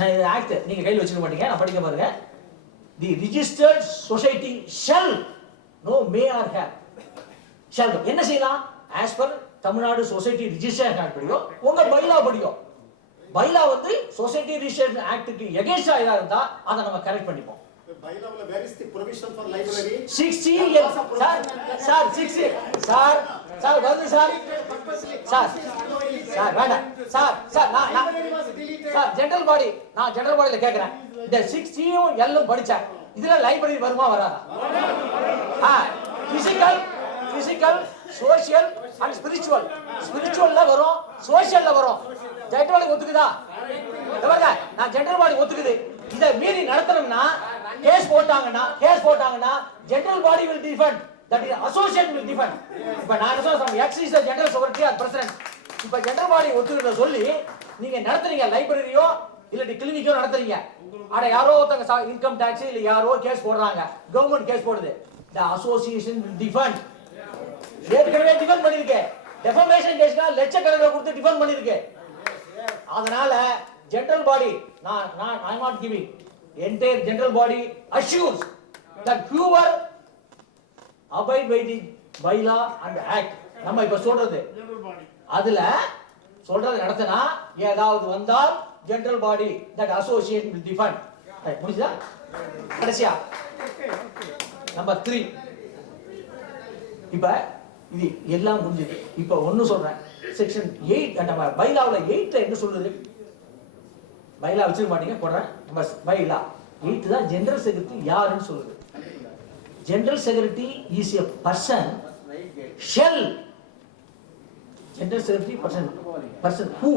நான் ஆக்ட் நீங்க கையில் வச்சுக்க மாட்டீங்க. நான் படிக்க பாருங்க. the registered society shall, no may or have, shall. என்ன செய்யலாம்? As per Tamil Nadu society registration act படியோ உங்க பைலா படியோ, பைலா வந்து சொசைட்டி ரிஜிஸ்ட்ரேஷன் ஆக்டுக்கு எகென்ஸ்டா இருந்தா அதை நம்ம கரெக்ட் பண்ணிப்போம். Where is the provision for library? 6C sir 6C sir வருது சார் வேண்டாம் சார் நான் ஜெனரல் பாடி, நான் ஜெனரல் பாடியில கேக்குறேன், இந்த 6Cயும் Lலும் படிச்சேன், இதுல லைப்ரரி வருமா வராதா? Physical social and spiritual. ஸ்பிரிச்சுவல்ல வரும், சோஷியல்ல வரும். ஜெனரல் பாடி ஒத்துக்குதா? நான் ஜெனரல் பாடி ஒத்துக்குது. இதை மீறி நடத்தணும்னா கேஸ் போட்டாங்கன்னா general body will defend, that is association will defend. இப்ப நான் சொல்றேன் X is the general secretary or president. இப்ப ஜெனரல் பாடி ஒத்துக்கிட்ட சொல்லி நீங்க நடத்துறீங்க, லைப்ரரியோ இல்ல கிளினிக்கோ நடத்துறீங்க, ஆனா யாரோ ஒருத்தங்க இன்கம் டாக்ஸ் இல்ல யாரோ கேஸ் போடுறாங்க, கவர்மெண்ட் கேஸ் போடுது, the association will defend. ஏற்கனவே டிஃபெண்ட் பண்ணிருக்கேன், டெஃபமேஷன் கேஸ்னா லட்சக்கணக்கில் கொடுத்து டிஃபெண்ட் பண்ணிருக்கேன். அதனால general body, I am not giving, entire general body assures that whoever abide by the bylaw and act, நம்ம இப்ப சொல்றது அதுல சொல்றது நடத்தினா ஏதாவது வந்தால் general body, that association will defend. புரியுதா? கடைசியா நம்பர் 3. இப்ப இது எல்லாம் முடிஞ்சது. இப்ப ஒன்னு சொல்றேன், செக்ஷன் 8 நம்ம பைலாவுல 8ல என்ன சொல்லுது? பைலா வச்சிருக்க மாட்டீங்க, போடுறேன். நம்ம பைலா 8 தான் ஜெனரல் செக்ரட்டரி யாருன்னு சொல்லுது. General secretary is a person shell, general secretary person who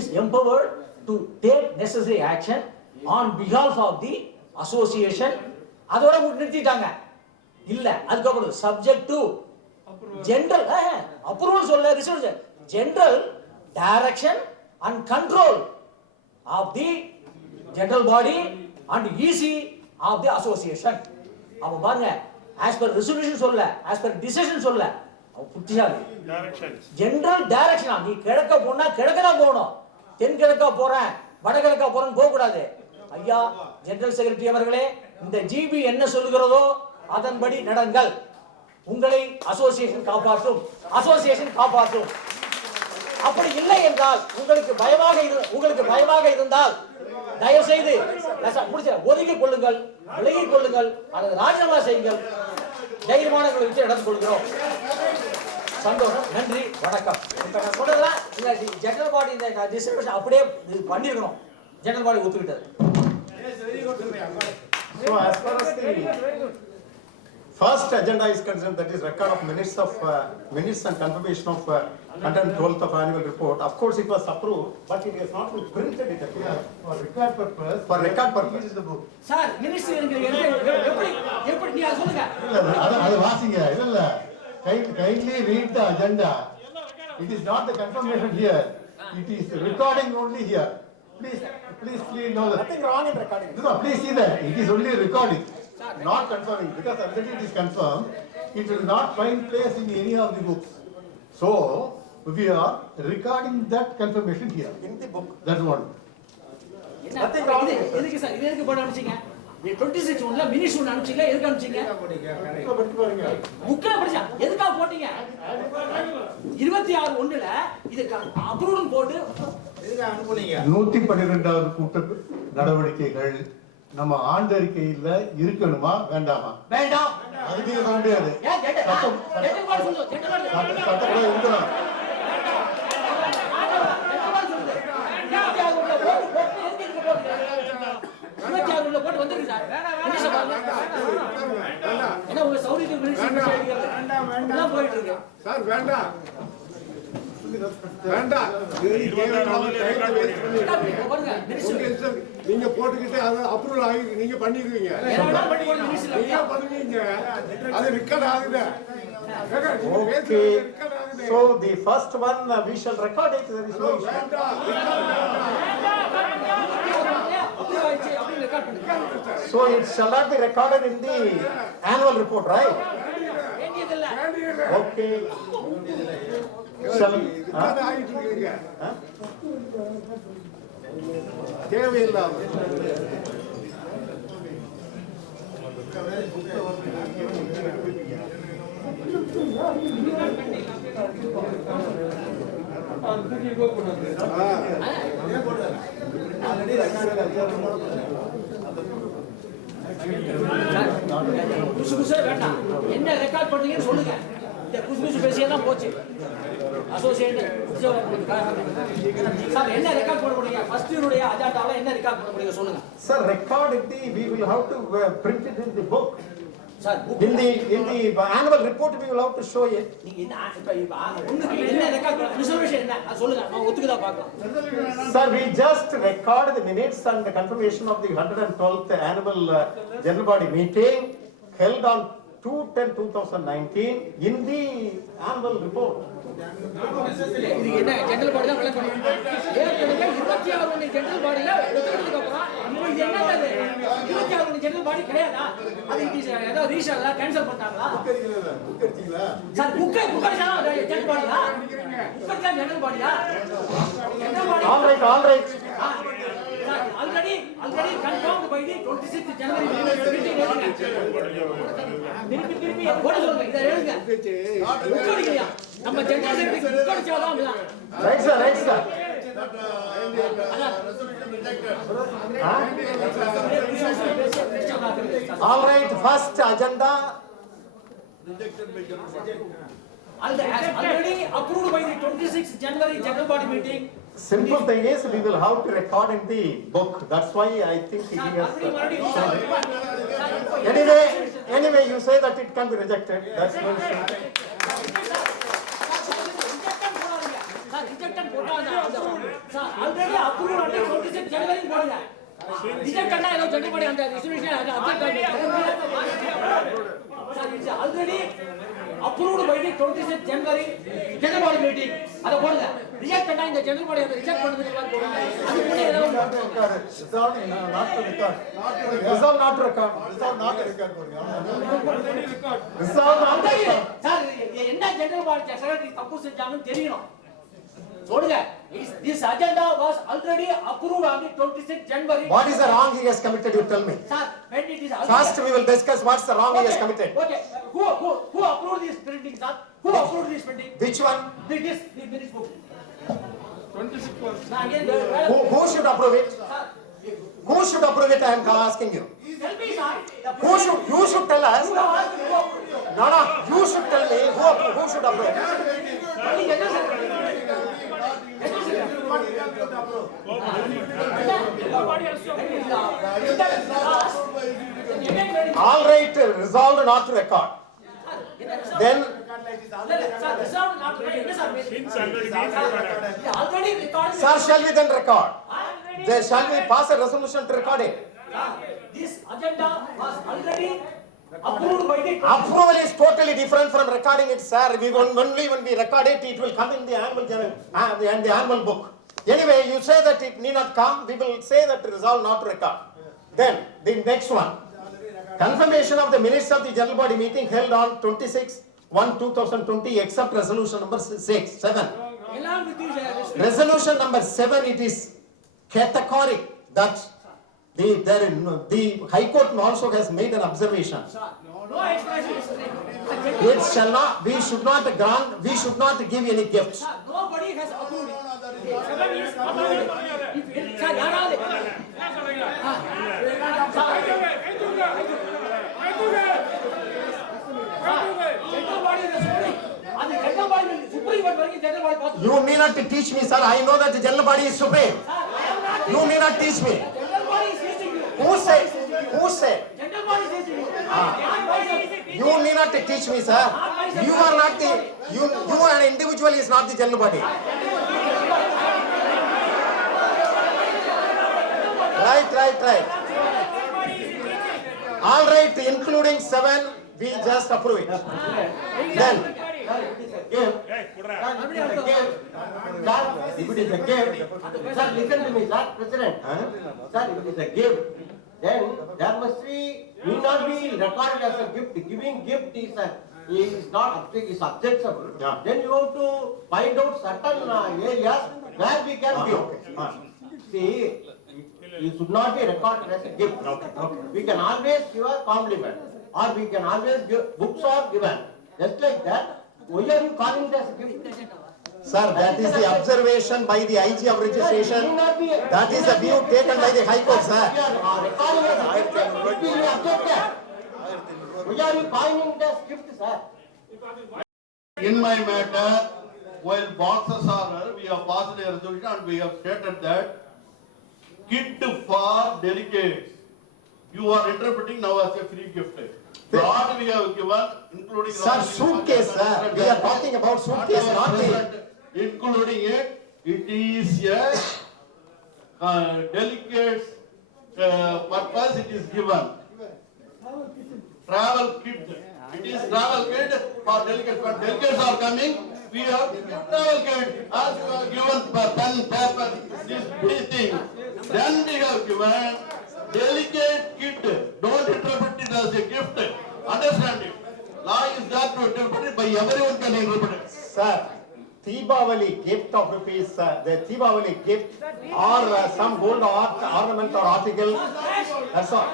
is empowered to take necessary action on behalf of the association. அதோட நிறுத்திட்டாங்க இல்ல, அதுக்கப்புறம் சப்ஜெக்ட் டு ஜெனரல் அப்ரூவல் சொல்ல result general direction and control of the general body and EC of the association. அவன் பாருங்க, as per resolution சொல்ல, as per decision சொல்ல, அவன் புத்திசாலி. ஜெனரல் டைரக்ஷனா, நீ கிழக்க போனா கிழக்க தான் போகணும், தென்கிழக்கா போறேன் வடகிழக்கா போறேன்னு போக கூடாது. ஐயா ஜெனரல் செக்ரட்டரி அவர்களே, இந்த ஜிபி என்ன சொல்கிறதோ அதன்படி நடங்கள். உங்களை அசோசியேஷன் காப்பாற்றும். அப்படி இல்லை என்றால் உங்களுக்கு பயமாக இருந்தால் தயவு செய்து ஒதுங்கிக் கொள்ளுங்கள், விலகிக் கொள்ளுங்கள் அல்லது ராஜினாமா செய்யுங்கள். தைரியமானவர்களை வச்சு நடந்து கொள்கிறோம். சந்தோஷம், நன்றி, வணக்கம். இப்ப நான் சொல்றதெல்லாம் இல்ல, ஜெனரல் பாடி இந்த டிஸ்கஷன் அப்படியே பண்ணிருக்கணும். ஜெனரல் பாடி ஒத்துக்கிட்டது. So as far as the first agenda is concerned, that is record of minutes and confirmation of 112th of annual report. Of course, it was approved, but it has not been printed. For record purpose. This is the book. Sir, minister எப்படி நீ சொல்லுங்க. அது வாசிங்க. இல்ல kindly read the agenda. It is not the confirmation here. It is recording only here. Please know that. Nothing wrong in recording. No, please see that. It is only recording, not confirming. Because already it is confirmed, it will not find place in any of the books. So, we are recording that confirmation here. In the book. That's one. Nothing wrong. எதுக்கு சார் இது எதுக்கு போட அனுப்பிச்சீங்க? 26 ஒன்ல மினிட்ஸ் ஒன்னு அனுப்பிச்சீங்க, எதுக்கு அனுப்பிச்சீங்க? புக்ல படிச்சா எதுக்காக போட்டீங்க? 26 ஒண்ணுல இது அப்ரூவல் போட்டு எதுக்கு அனுப்புனீங்க? 112வது கூட்ட நடவடிக்கைகள் நம்ம ஆண்டறிக்கையில இருக்கணுமா வேண்டாமா? வேண்டாம். அதுக்கு சொல்ல முடியாது. ஏன் கேட்ட? கேட்ட பாரு சொல்லு. கேட்ட பாரு. சட்டப்படி இருக்கணும். போட்டு வந்துருக்கு சார். என்ன உங்க சௌரியத்துக்கு மினிட்ஸ் போயிட்டு இருக்கு சார். வேண்டாம். நீங்க போட்டுக்கிட்டு அதை அப்ரூவல் ஆகி நீங்க பண்ணிடுவீங்க. அது ரெக்கார்ட் ஆகுது. Okay. So the first one we shall record it. There is no issue. So it shall not be recorded in the annual report, right? Okay. Shall தேவையில்லாமல் குசு குசே வேண்டாம். என்ன ரெக்கார்ட் பண்றீங்கன்னு சொல்லுங்க. இந்த குசு குசு பேசியே தான் போச்சு. அசோசியேட் சார் என்ன ரெக்கார்ட் பண்ண போறீங்க? ஃபர்ஸ்ட் இயருடைய அஜெண்டால என்ன ரெக்கார்ட் பண்ண போறீங்க சொல்லுங்க. Sir, record it, we will have to print it in the book. Sir In the annual report, we will have to show it. நீங்க இப்ப ஒண்ணுக்கு என்ன ரெக்கார்ட் ரிசர்வேஷன் என்ன அது சொல்லுங்க. நான் ஒத்துக்குதா பார்க்கலாம். Sir, we just record the minutes and the confirmation of the 112th annual general body meeting held on 2/10/2019 in the annual report. இது என்ன ஜெனரல் பாடி தான் விளக்கணும். ஏற்கனவே 26 ஜெனரல் பாடியில ஒத்துக்கிட்டதுக்கு அப்புறம் இப்போ இது என்னது? 26 ஜெனரல் பாடி கிடையாதா? அது ஏதோ ரீஷாலா கேன்சல் பண்ணிட்டாங்களா? சார் புக்கடிச்சா ஜெனரல் பாடியா? புக்கடிச்சா ஜெனரல் பாடியா? General body All right. already confirmed by the 26th January meeting. திருப்பி போட சொல்லுங்க. இத எழுதுங்க. புக்கடிக்கலையா? நம்ம ஜெனரல் செக்ரட்டரி புக்கடிச்சாதான் இல்ல. Right, sir. All right, first agenda. Already approved by the 26th January general body meeting. Simple thing is, we will have to record in the book. That's why I think he has. Anyway, you say that it can be rejected. That's no issue. Rejected sir, already approved on the 26th January போடுங்க. Rejected னா ஏதோ general body அந்த ரெசல்யூஷன் அது sir, it's already approved by the 26th January general body meeting. அத போடுங்க. Rejected னா இந்த general body அதை ரிஜெக்ட் பண்ணதுக்கு எல்லாம் போடுங்க. அது கூட ஏதோ Resolve not to record. Sir என்ன ஜெனரல் பாடி செக்ரட்டரி தப்பு செஞ்சாங்கன்னு தெரியணும். சொல்லுங்க. This agenda was already approved on the 26th January. What is the wrong he has committed? You tell me. Sir, when it is First, we will discuss what's the wrong he has committed. Okay. Who approved this printing, sir? Who approved this printing? Which one? The minutes book. 26. Who should approve it? Sir, Who should approve it? I am asking you. tell me, sir. You should tell us. Who approved? No, you should tell me who should approve it. Only general secretary. All right, resolved not to record. Then, sir, shall we then record? Then shall we pass a resolution to record it? This agenda was already approved by the Approval is totally different from recording it, sir. Only when we record it, it will come in the annual the annual book. Anyway, you say that it need not come. We will say that resolve not to record. Then the next one, confirmation of the minutes of the general body meeting held on 26/1/2020, except resolution number 7. along with this Resolution number 7, it is categoric that the High Court also has made an observation. no explanation. It shall not, we should not grant, we should not give any gifts. Nobody has approved it. 7 years approved. Sir, யாராவது You need not to teach me, sir. I know that the general body is supreme. You need not teach me. Who said? You need not to teach me, sir. You are not the, you an individual is not the general body. Right. All right, including 7, we just approve it. Then, If it is a gift, sir, listen to me, sir, President. Sir, if it is a gift, then there must be, need not be recorded as a gift. Giving gift is not acceptable. Yeah. Then you have to find out certain areas where we can give. See, you should not be recorded as a gift. We can always give a compliment, or we can always give, books are given. Just like that, why are you calling it as a gift? Sir, that is the observation by the IG of registration. That is the view taken by the High Court, sir. Why are you calling it as gift, sir? In my matter, while boxes are, we have passed a resolution and we have stated that kit for delegates, you are interpreting now as a free gift. What we have given, including. Sir, suitcase, sir. We are talking about suitcase, not the. Including it is a delegates purpose it is given. Travel kit. It is travel kit for delegates. When delegates are coming, we have to give travel kit. As you have given pen, paper, these things. Then we have given delegate kit. Don't interpret it as a gift. Understand it. Law is there to interpret it by everyone can interpret it. Sir, Deepavali gift of rupees, the Deepavali gift or some gold ornament or article. That's all.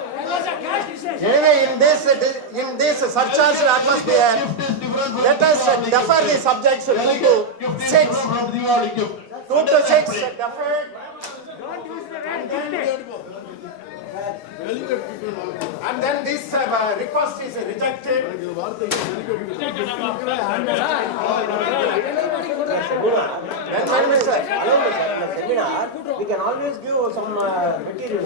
Anyway, in this surcharged atmosphere, let us defer the subjects to 2 to 6. 2 to 6 deferred. And then this request is rejected. We can always give some material.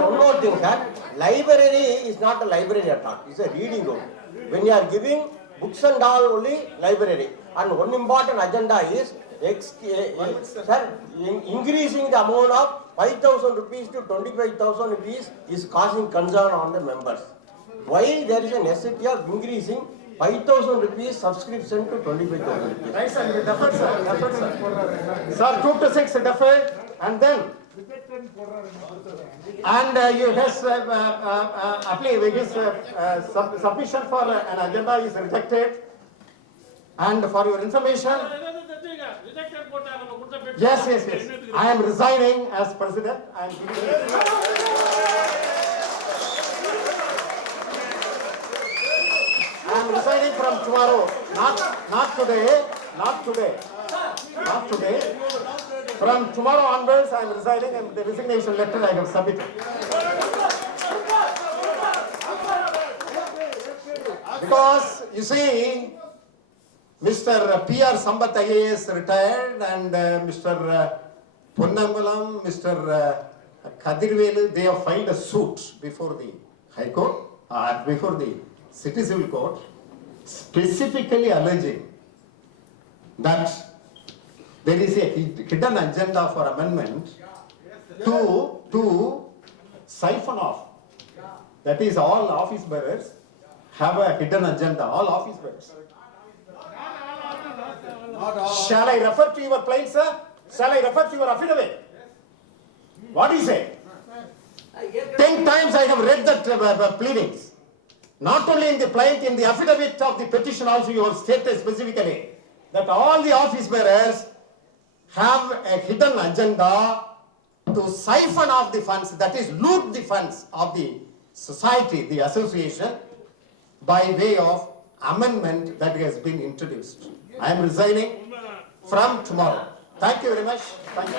One more thing, sir. Library is not a library at all. It's a reading room. When you are giving books and all only library. And one important agenda is sir, increasing the amount of 5,000 rupees to 25,000 rupees is causing concern on the members. Why there is a necessity of increasing 5,000 rupees subscription to 25,000 rupees? Right, sir. Deferred, sir. Deferred, sir. Sir, 2 to 6 deferred, and then. And you has submission for an agenda is rejected. And for your information. Yes. I am resigning as president. I am giving I am resigning from tomorrow. Not today. From tomorrow onwards, I am resigning, and the resignation letter I have submitted. Because you see, Mr. P.R. Sambat IAS retired, and Mr. Ponnambalam, Mr. Kadirvelu, they have filed a suit before the High Court, before the City Civil Court, specifically alleging that there is a hidden agenda for amendment to siphon off. That is, all office bearers have a hidden agenda, all office bearers. Shall I refer to your plight, sir? Shall I refer to your affidavit? What do you say? 10 times I have read the pleadings. Not only in the plight, in the affidavit of the petition also you have stated specifically that all the office bearers have a hidden agenda to siphon off the funds, that is, loot the funds of the society, the association, by way of amendment that has been introduced. I am resigning from tomorrow. Thank you very much. Thank you.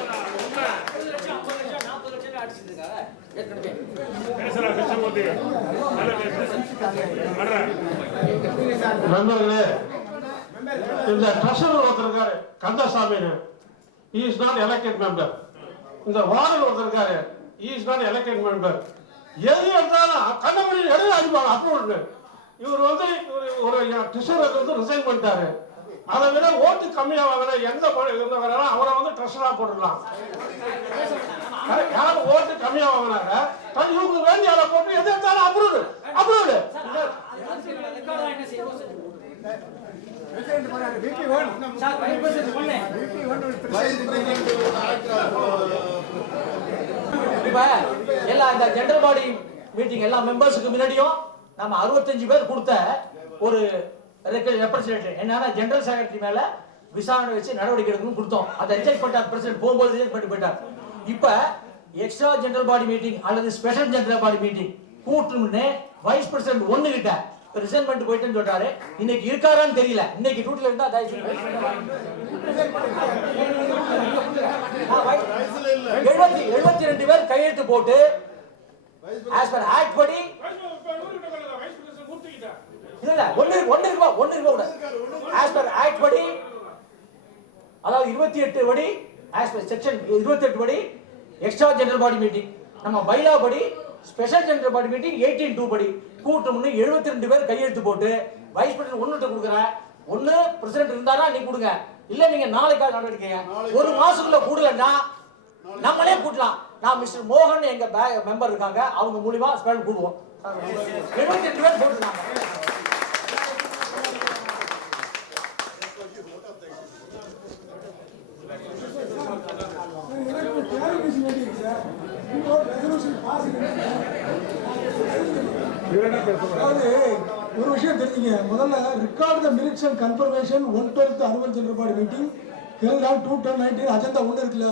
நண்பர்களே, இந்த ட்ரெஷரர் ஒருத்தர் இருக்காரு Kandasamy, he is not elected member. இந்த வார்டன் ஒருத்தர் இருக்காரு, he is not elected member. எது எடுத்தாலும் கண்டபடி எடுத்து அடிப்பாங்க அப்ரூவல். இவர் வந்து ஒரு ட்ரெஷரர் வந்து ரிசைன் பண்ணிட்டாரு. அதை விட ஓட்டு கம்மியா வாங்குற எந்த இருந்தவராலும் அவரை வந்து ட்ரெஷரா போட்டுடலாம். யாரும் ஓட்டு கம்மியா வாங்கினாங்க இவங்க வேண்டிய ஆளை போட்டு எது எடுத்தாலும் அப்ரூவல். இப்ப எல்லாம் இந்த ஜெனரல் பாடி மீட்டிங் எல்லா மெம்பர்ஸுக்கு முன்னாடியும் நம்ம 65 பேர் கொடுத்த ஒரு ரெப்ரசன்டேட்டிவ் என்னன்னா ஜெனரல் செக்ரட்டரி மேல விசாரணை வச்சு நடவடிக்கை எடுக்கணும்னு கொடுத்தோம். அதை ரிஜெக்ட் பண்ணிட்டார் பிரசிடென்ட் போகும்போது ரிஜெக்ட் பண்ணி போயிட்டார். இப்ப எக்ஸ்ட்ரா ஜெனரல் பாடி மீட்டிங் அல்லது ஸ்பெஷல் ஜெனரல் பாடி மீட்டிங் கூட்டணும்னு வைஸ் பிரசிடென்ட் ஒண்ணு கிட்ட ரிசைன் பண்ணிட்டு போயிட்டேன்னு சொல்றாரு. இன்னைக்கு இருக்காரான்னு தெரியல. இன்னைக்கு டியூட்டில இருந்தா 72 பேர் கையெழுத்து போட்டு as per act படி இல்ல ஒன்னு கூட as per act படி அதாவது 28 படி as per section 28 படி எக்ஸ்ட்ரா ஜெனரல் பாடி மீட்டிங், நம்ம பைலா படி ஸ்பெஷல் ஜெனரல் பாடி மீட்டிங் 18(2) படி கூட்டணும்னு 72 பேர் கையெழுத்து போட்டு வைஸ் பிரசிடென்ட் ஒன்னுட்ட கொடுக்குற. ஒன்னு பிரசிடென்ட் இருந்தாரா நீ கொடுங்க, இல்ல நீங்க நாளைக்காக நடவடிக்கைங்க. ஒரு மாசத்துக்குள்ள கூடலன்னா நம்மளே கூட்டலாம். நான் மிஸ்டர் மோகன் எங்க மெம்பர் இருக்காங்க, அவங்க மூலியமா ஸ்பெஷல் கூடுவோம். 72 பேர் போட்டுருக்காங்க. ஒரு விஷயம் தெரிஞ்சுங்க. முதல்ல record the minutes and confirmation 112th annual general body meeting held on 2/10/19 அஜெண்டா ஒண்ணு இருக்குல்ல,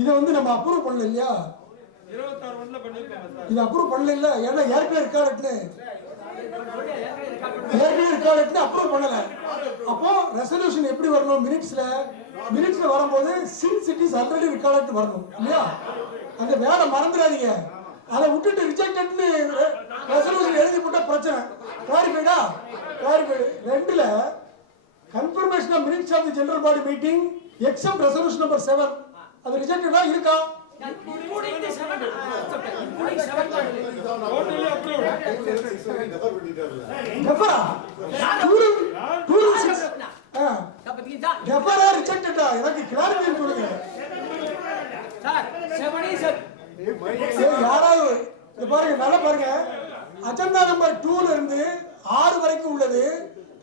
இதை வந்து நம்ம அப்ரூவ் பண்ணல இல்லையா? 26 பண்ணிருக்காங்க சார். இது அப்ரூவ் பண்ணல இல்ல, ஏன்னா ஏற்கனவே ரெக்கார்ட்னு அப்ரூவ் பண்ணல. அப்போ ரெசல்யூஷன் எப்படி வரணும்? மினிட்ஸ்ல வரும்போது since it is already record வரணும் இல்லையா? அந்த வேலை மறந்துடாதீங்க. அதை விட்டுட்டு ரிஜெக்டட்னு ரெசல்யூஷன் எழுதி போட்டா பிரச்சனை. கிளாரிஃபைடா? கிளாரிஃபைடு. 2ல confirmation of minutes of the general body meeting except resolution number 7 அது ரிஜெக்டடா இருக்கா? including the 7 including 7 totally approved. டெஃபரா டெஃபரா ரிஜெக்டடா எனக்கு கிளாரிஃபை கொடுங்க சார். 7 is யாராவது இது பாருங்க, நல்லா பாருங்க. அஜெண்டா நம்பர் 2ல இருந்து 6 வரைக்கும் உள்ளது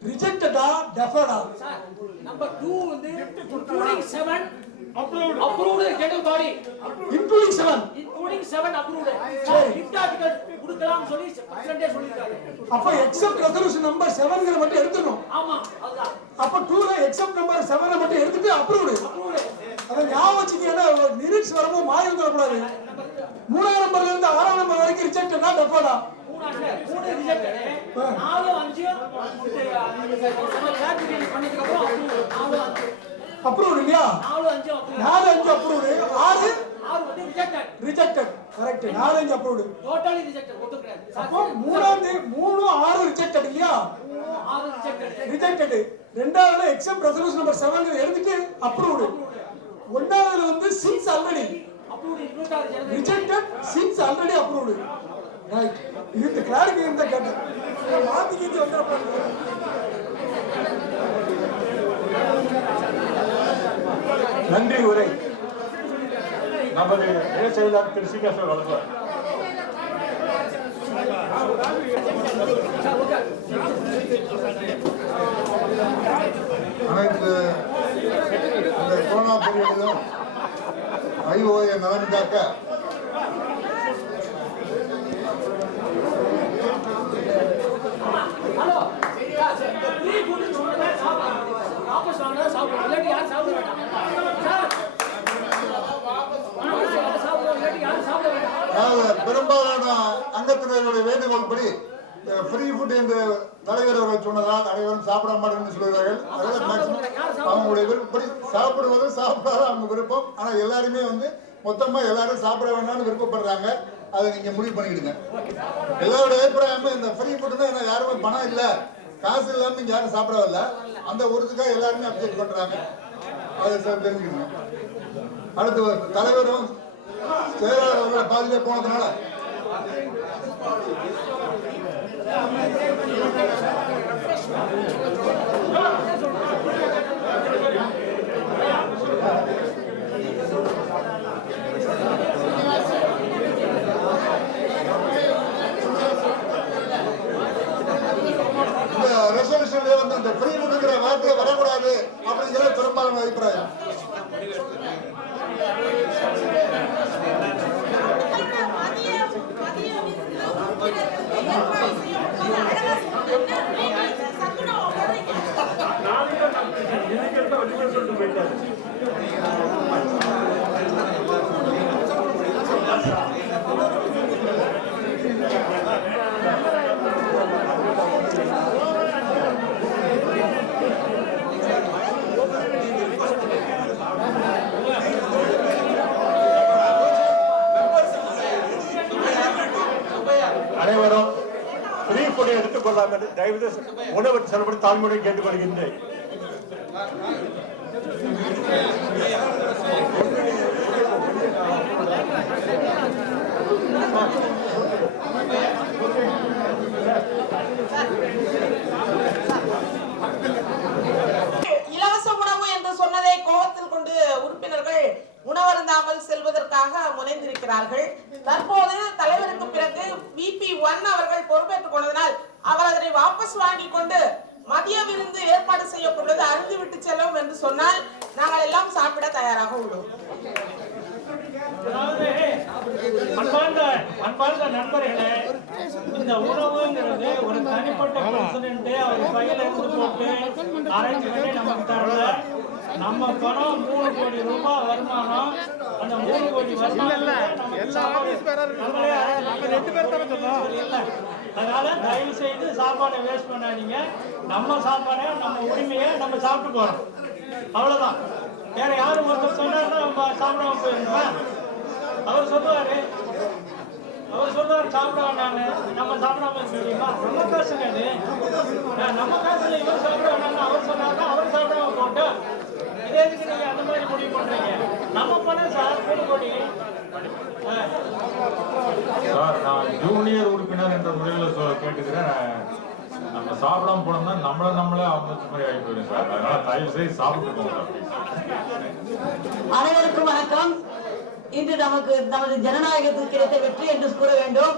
ரிஜெக்டடா டெஃபர்டா? சார் நம்பர் 2 வந்து including 7 approved general body including 7 approved. Sir gift article கொடுக்கலாம் சொல்லி பிரசிடென்ட் சொல்லிருக்காரு. அப்ப எக்ஸெப்ட் ரெசல்யூஷன் நம்பர் 7ங்கற மட்டும் எடுத்துறோம். ஆமா அதுதான். அப்ப 2ல எக்ஸெப்ட் நம்பர் 7 மட்டும் எடுத்துட்டு அப்ரூவ்ட். அத ஞாபகம் வச்சுக்கீங்கன்னா மினிட்ஸ் வரும்போது மாறி வந்துட கூடாது. 3ஆம் நம்பர்ல இருந்து 6ஆம் நம்பர் வரைக்கும் ரிஜெக்டடா டெஃபர்டா? 3 ரிஜெக்டட். 4 5 பண்ணிட்டு அப்புறம் அப்ரூவ்ட் இல்லையா? 4 5 அப்ரூவ்ட். 6 வந்து rejected. Correct. 4 5 approved. Totally rejected ஒத்துக்கறேன். அப்போ 3 6 ரிஜெக்டட் இல்லையா? 6 ரிஜெக்டட். 2ஆவதுல எக்ஸெப்ட் ரெசல்யூஷன் நம்பர் 7 எடுத்துட்டு அப்ரூவ்ட். 1ஆவதுல வந்து சின்ஸ் ஆல்ரெடி approved 26 ஜனவரி rejected since already approved. Right. இது கிளாரிட்டி இருந்தா கேட்டேன். மாத்திக்கிட்டு வந்தறப்ப நன்றி உரை நமது இணை செயலாளர் திரு சீனிவாசன் வழங்குவார். அனைத்து இந்த கொரோனா பீரியடிலும் ஐஓஏ நலன் காக்க ஹலோ ஃப்ரீ ஃபுட் சொன்னதா சாப்பிடுங்க. வாபஸ் வாங்குறதா சாப்பிடுங்க. இல்லாட்டி யாரும் சாப்பிட வேண்டாம். சார் சாப்பிடுங்க. இல்லாட்டி யாரும் சாப்பிட வேண்டாம். பெரும்பாலான அங்கத்தினருடைய வேண்டுகோள் படி ஃப்ரீ ஃபுட் என்று தலைவர் அவர்கள் சொன்னதால் அனைவரும் சாப்பிட மாட்டேன்னு சொல்கிறார்கள். அவங்களுடைய விருப்பப்படி சாப்பிடுவது சாப்பிடாத அவங்க விருப்பம். ஆனா எல்லாருமே வந்து மொத்தமா எல்லாரும் சாப்பிட வேண்டாம்னு விருப்பப்படுறாங்க. அதை நீங்க முடிவு பண்ணிக்கிடுங்க. எல்லாருடைய அபிப்பிராயமும் இந்த ஃப்ரீ ஃபுட்னா ஏன்னா யாருமே பணம் இல்ல காசு இல்லாம இங்க யாரும் சாப்பிட வரல. அந்த ஒருத்துக்காக எல்லாருமே அப்செக்ட் பண்றாங்க. அதை தெரிஞ்சுக்கணும். அடுத்து தலைவரும் செயலாளர் பாதியிலே போனதுனால இந்த ரெசல்யூஷன்ல வந்து இந்த ஃப்ரீ ஃபுட்ங்கிற வார்த்தையை வரக்கூடாது அப்படிங்கிற பெரும்பாலான அபிப்பிராயம். சொல்லிட்டு போயிட்டாரு. தயவு உணவு செலப்படி தாழ்மையுடன் கேட்டுக்கொள்கின்றேன். இலவச உணவு என்று சொன்னதை கோபத்தில் கொண்டு உறுப்பினர்கள் உணவருந்தாமல் செல்வதற்காக முனைந்திருக்கிறார்கள். தற்போது தலைவருக்கு பிறகு VP1 அவர்கள் பொறுப்பேற்றுக் கொண்டதனால் அவர் அதனை வாபஸ் வாங்கிக் கொண்டு மதிய விருந்து ஏற்பாடு செய்யப்பட்டுள்ளது, அருந்து விட்டு செல்லும் என்று சொன்னால் நாங்கள் எல்லாம் சாப்பிட தயாராக உள்ளோம். அன்பார்ந்த நண்பர்களே, இந்த உணவுங்கிறது ஒரு தனிப்பட்ட பிரசிடென்ட் அவர் கையில இருந்து போட்டு அரேஞ்ச் பண்ணி நமக்கு தரல. நம்ம பணம் 3 கோடி ரூபாய் வருமானம், அந்த 3 கோடி அதனால தயவு செய்து சாப்பாடை வேஸ்ட் பண்ணாதீங்க. நம்ம சாப்பாடை நம்ம உரிமையை நம்ம சாப்பிட்டு போறோம், அவ்வளவுதான். வேற யாரும் ஒருத்தர் சொன்னாருன்னா நம்ம சாப்பிடாம போயிருந்தோம். அவர் சொல்லுவாரு சாப்பிட வேண்டான்னு, நம்ம சாப்பிடாம தெரியுமா? நம்ம காசுங்க அது, நம்ம காசுல இவர் சாப்பிட வேண்டாம்னு அவர் சொன்னாருன்னா அவர் சாப்பிடாம போட்டா இதே எதுக்கு நீங்க அந்த மாதிரி முடிவு பண்றீங்க? நம்ம பண்ண சார் 3 கோடி. சார், நான் ஜூனியர் உறுப்பினர் என்ற முறையில் கேட்டுக்கிறேன். நம்ம சாப்பிடாம போனோம்னா நம்மளே அவங்களுக்கு மாதிரி ஆகி போயிடும் சார். அதனால தயவு செய்து சாப்பிட்டு போங்க. அனைவருக்கும் வணக்கம். இன்று நமது ஜனநாயகத்துக்கு கிடைத்த வெற்றி என்று கூற வேண்டும்.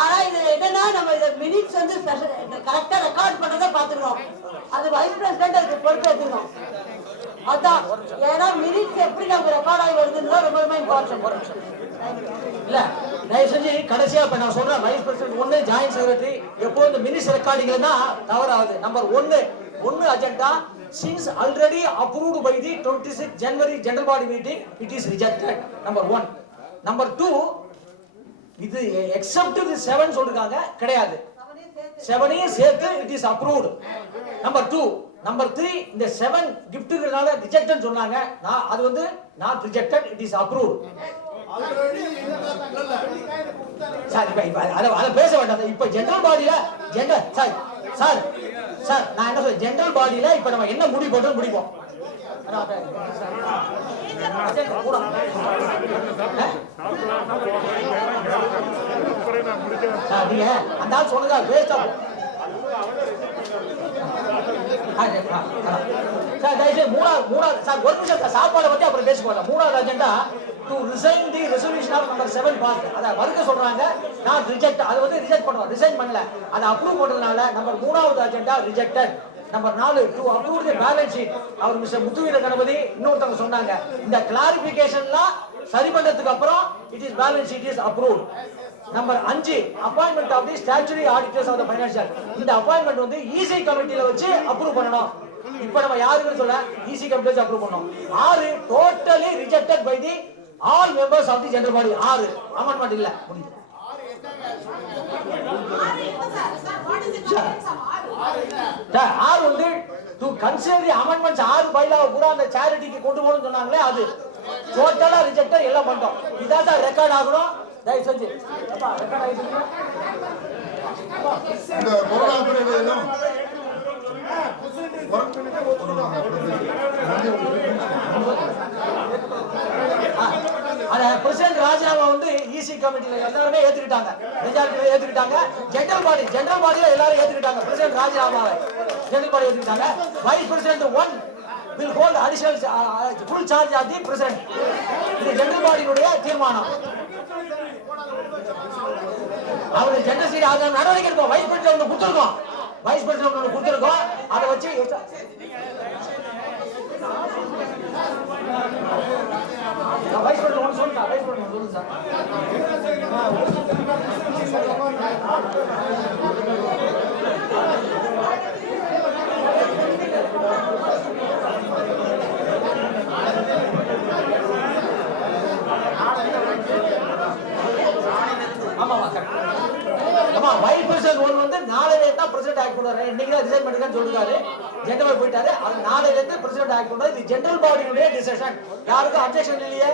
ஆனா இது என்னன்னா, நம்ம இந்த மினிட்ஸ் வந்து கரெக்டா ரெக்கார்ட் பண்றதை பாத்துக்கிறோம். அது வைஸ் பிரசிடென்ட் அதுக்கு பொறுப்பேற்றுக்கணும். அதான், ஏன்னா மினிட்ஸ் எப்படி நம்ம ரெக்கார்ட் ஆகி வருதுன்னு ரொம்ப ரொம்ப இம்பார்ட்டன்ட். இல்ல, தயவு செஞ்சு கடைசியா இப்ப நான் சொல்றேன், வைஸ் பிரசிடென்ட் 1 ஜாயின்ட் செக்ரட்டரி எப்போ இந்த மினிட்ஸ் ரெக்கார்டிங் தான் தவறாது. நம்பர் 1 agenda since already approved by the 26th January general body meeting, it is rejected. Number 1. Number 2, இது except the 7 சொல்றாங்க, கிடையாது. 7 சேர்த்து it is approved. Number 2. Number 3, இந்த 7 giftங்கறனால rejected சொன்னாங்க. அது வந்து not rejected, it is approved. Sir, இப்ப அத பேச வேண்டாம். இப்ப ஜெனரல் பாடியில சார் நான் என்ன சொல்றேன், ஜெனரல் பாடியில இப்ப நம்ம என்ன முடிவு பண்றோம் முடிப்போம். நீங்க அந்த ஆள் சொன்னதா வேஸ்டா சார். தயவுசெய்து மூணாவது சார், ஒரு நிமிஷம் சாப்பாடை பத்தி அப்புறம் பேச போறேன். 3வது agenda to resign the resolution of number 7 pass. அத மறுக்க சொல்றாங்க, நான் ரிஜெக்ட். அது வந்து ரிஜெக்ட் பண்ணுவோம், ரிசைன் பண்ணல. அதை அப்ரூவ் பண்றதுனால நம்பர் 3வது agenda rejected. Number 4 to approve the balance sheet. அவர் மிஸ்டர் முத்துவீர கணபதி இன்னொருத்தவங்க சொன்னாங்க, இந்த கிளாரிபிகேஷன்லாம் சரி பண்ணதுக்கு அப்புறம் it is balance sheet is approved. Number 5 appointment of the statutory auditors of the financial. இந்த அப்பாயின்மெண்ட் வந்து ஈசி கமிட்டில வச்சு அப்ரூவ் பண்ணணும். இப்ப நம்ம யாருன்னு சொல்ல ஈசி கமிட்டில அப்ரூவ் பண்ணோம். 6 totally rejected by the all members of the general body. 6 amendment இல்ல. முடிஞ்சு 6 வந்து டு கன்சிடர் தி அமெண்ட்மென்ட்ஸ். 6 பைலாவை பூரா அந்த சேரிட்டிக்கு கொண்டு போகணும்னு சொன்னாங்களே, அது டோட்டலா ரிஜெக்டட் எல்லாம் பண்ணிட்டோம். இதான் சார் ரெக்கார்ட் ஆகணும். தயவு செஞ்சு ரெக்கார்ட் ஆகிடுங்க. இந்த பொருளாதாரம் பிரசிடென்ட் ராஜினாமா வந்து ஈசி கமிட்டில எல்லாருமே ஏத்துக்கிட்டாங்க, மெஜாரிட்டில ஏத்துக்கிட்டாங்க. ஜெனரல் பாடியில எல்லாரும் ஏத்துக்கிட்டாங்க. பிரசிடென்ட் ராஜினாமாவை ஜெனரல் பாடி ஏத்துக்கிட்டாங்க. Vice president 1 will hold additional full charge of the president. இது ஜெனரல் பாடியுடைய தீர்மானம். அவங்க ஜெனரல் சீட் ஆக நடவடிக்கை எடுக்கும். வைஸ் பிரசிடென்ட் ஒன்று கொடுத்துருக்கோம், வைஸ் பிரசிடென்ட் ஒன்று கொடுத்துருக்கோம். அதை வச்சு வைஸ் பிரசிடென்ட் ஒன்று சொல்லுங்க. வைஸ் பிரசிடென்ட் சொல்லுங்க சார். ஆமா வைஸ் பிரசிடென்ட் ஒன்று வந்து நாளைக்கு தான் பிரசிடென்ட் ஆக்ட் கொண்டு வரேன், இன்னைக்கு தான் ரிசைன் பண்ணிருக்கான்னு சொல்லிருக்காரு. ஜெனரல் போயிட்டாரு. அது நாளையில இருந்து பிரசிடென்ட் ஆக்ட் கொண்டு இது ஜெனரல் பாடியுடைய டிசிஷன். யாருக்கும் அப்ஜெக்ஷன் இல்லையே?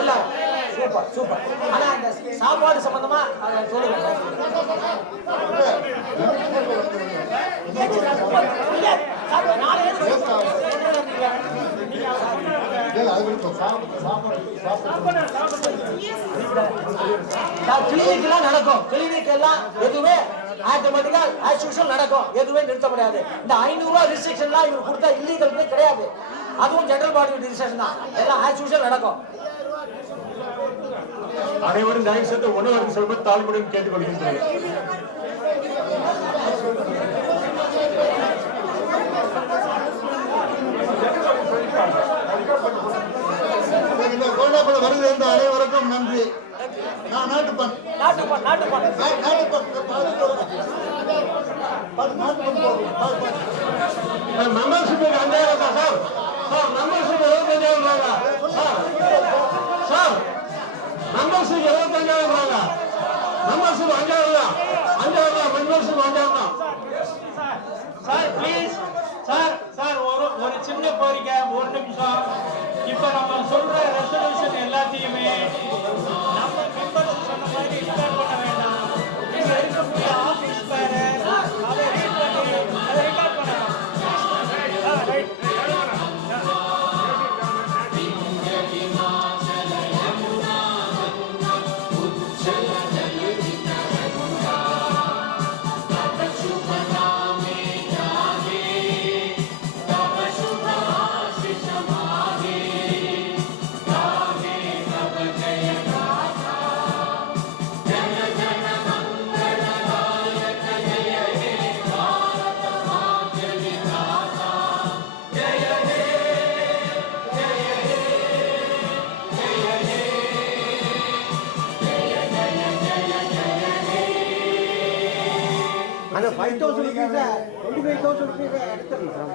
இல்ல. Super super. ஆனா அந்த சாப்பாடு சம்பந்தமா சொல்லுங்க. கிளினிக் நடக்கும். கிளினிக் எல்லாம் எதுவுமே ஆட்டோமேட்டிக்கா ஆஸ் யூஷுவல் நடக்கும். எதுவுமே நிறுத்த முடியாது. இந்த 500 ரூபாய் ரெஸ்ட்ரிக்ஷன்லாம் இவர் கொடுத்த இல்லீகல் கிடையாது. அதுவும் ஜெனரல் பாடி டிசிஷன் தான். எல்லாம் ஆஸ் யூஷுவல் நடக்கும். அனைவரும் தயவு செய்து உணவருக்கு செல்வது தாழ்மையுடன் கேட்டுக்கொள்கின்றனர். இந்த கோடாப்பட வருகை என்ற அனைவருக்கும் நன்றி. நான் நாட்டுப்பண் membership 5000 sir. Sir membership 75,000 sir. Membership 75,000 membership 5,000 தான். 5,000 மெம்பர்ஷிப் 5,000 சார் ப்ளீஸ் சார் ஒரு சின்ன கோரிக்கை, ஒரு நிமிஷம். இப்ப நம்ம சொல்ற ரெசல்யூஷன் எல்லாத்தையுமே நம்ம மெம்பர்ஸ் சொன்ன மாதிரி ரிப்பேர் பண்ண வேண்டாம். இங்க இருக்கக்கூடிய ஆபீஸ் பேரு அதை ரீட் பண்ணி அதை ரெக்கார்ட் பண்ணலாம். ரைட். அந்த 5,000 rupees 25,000 rupees எடுத்துடலாம்.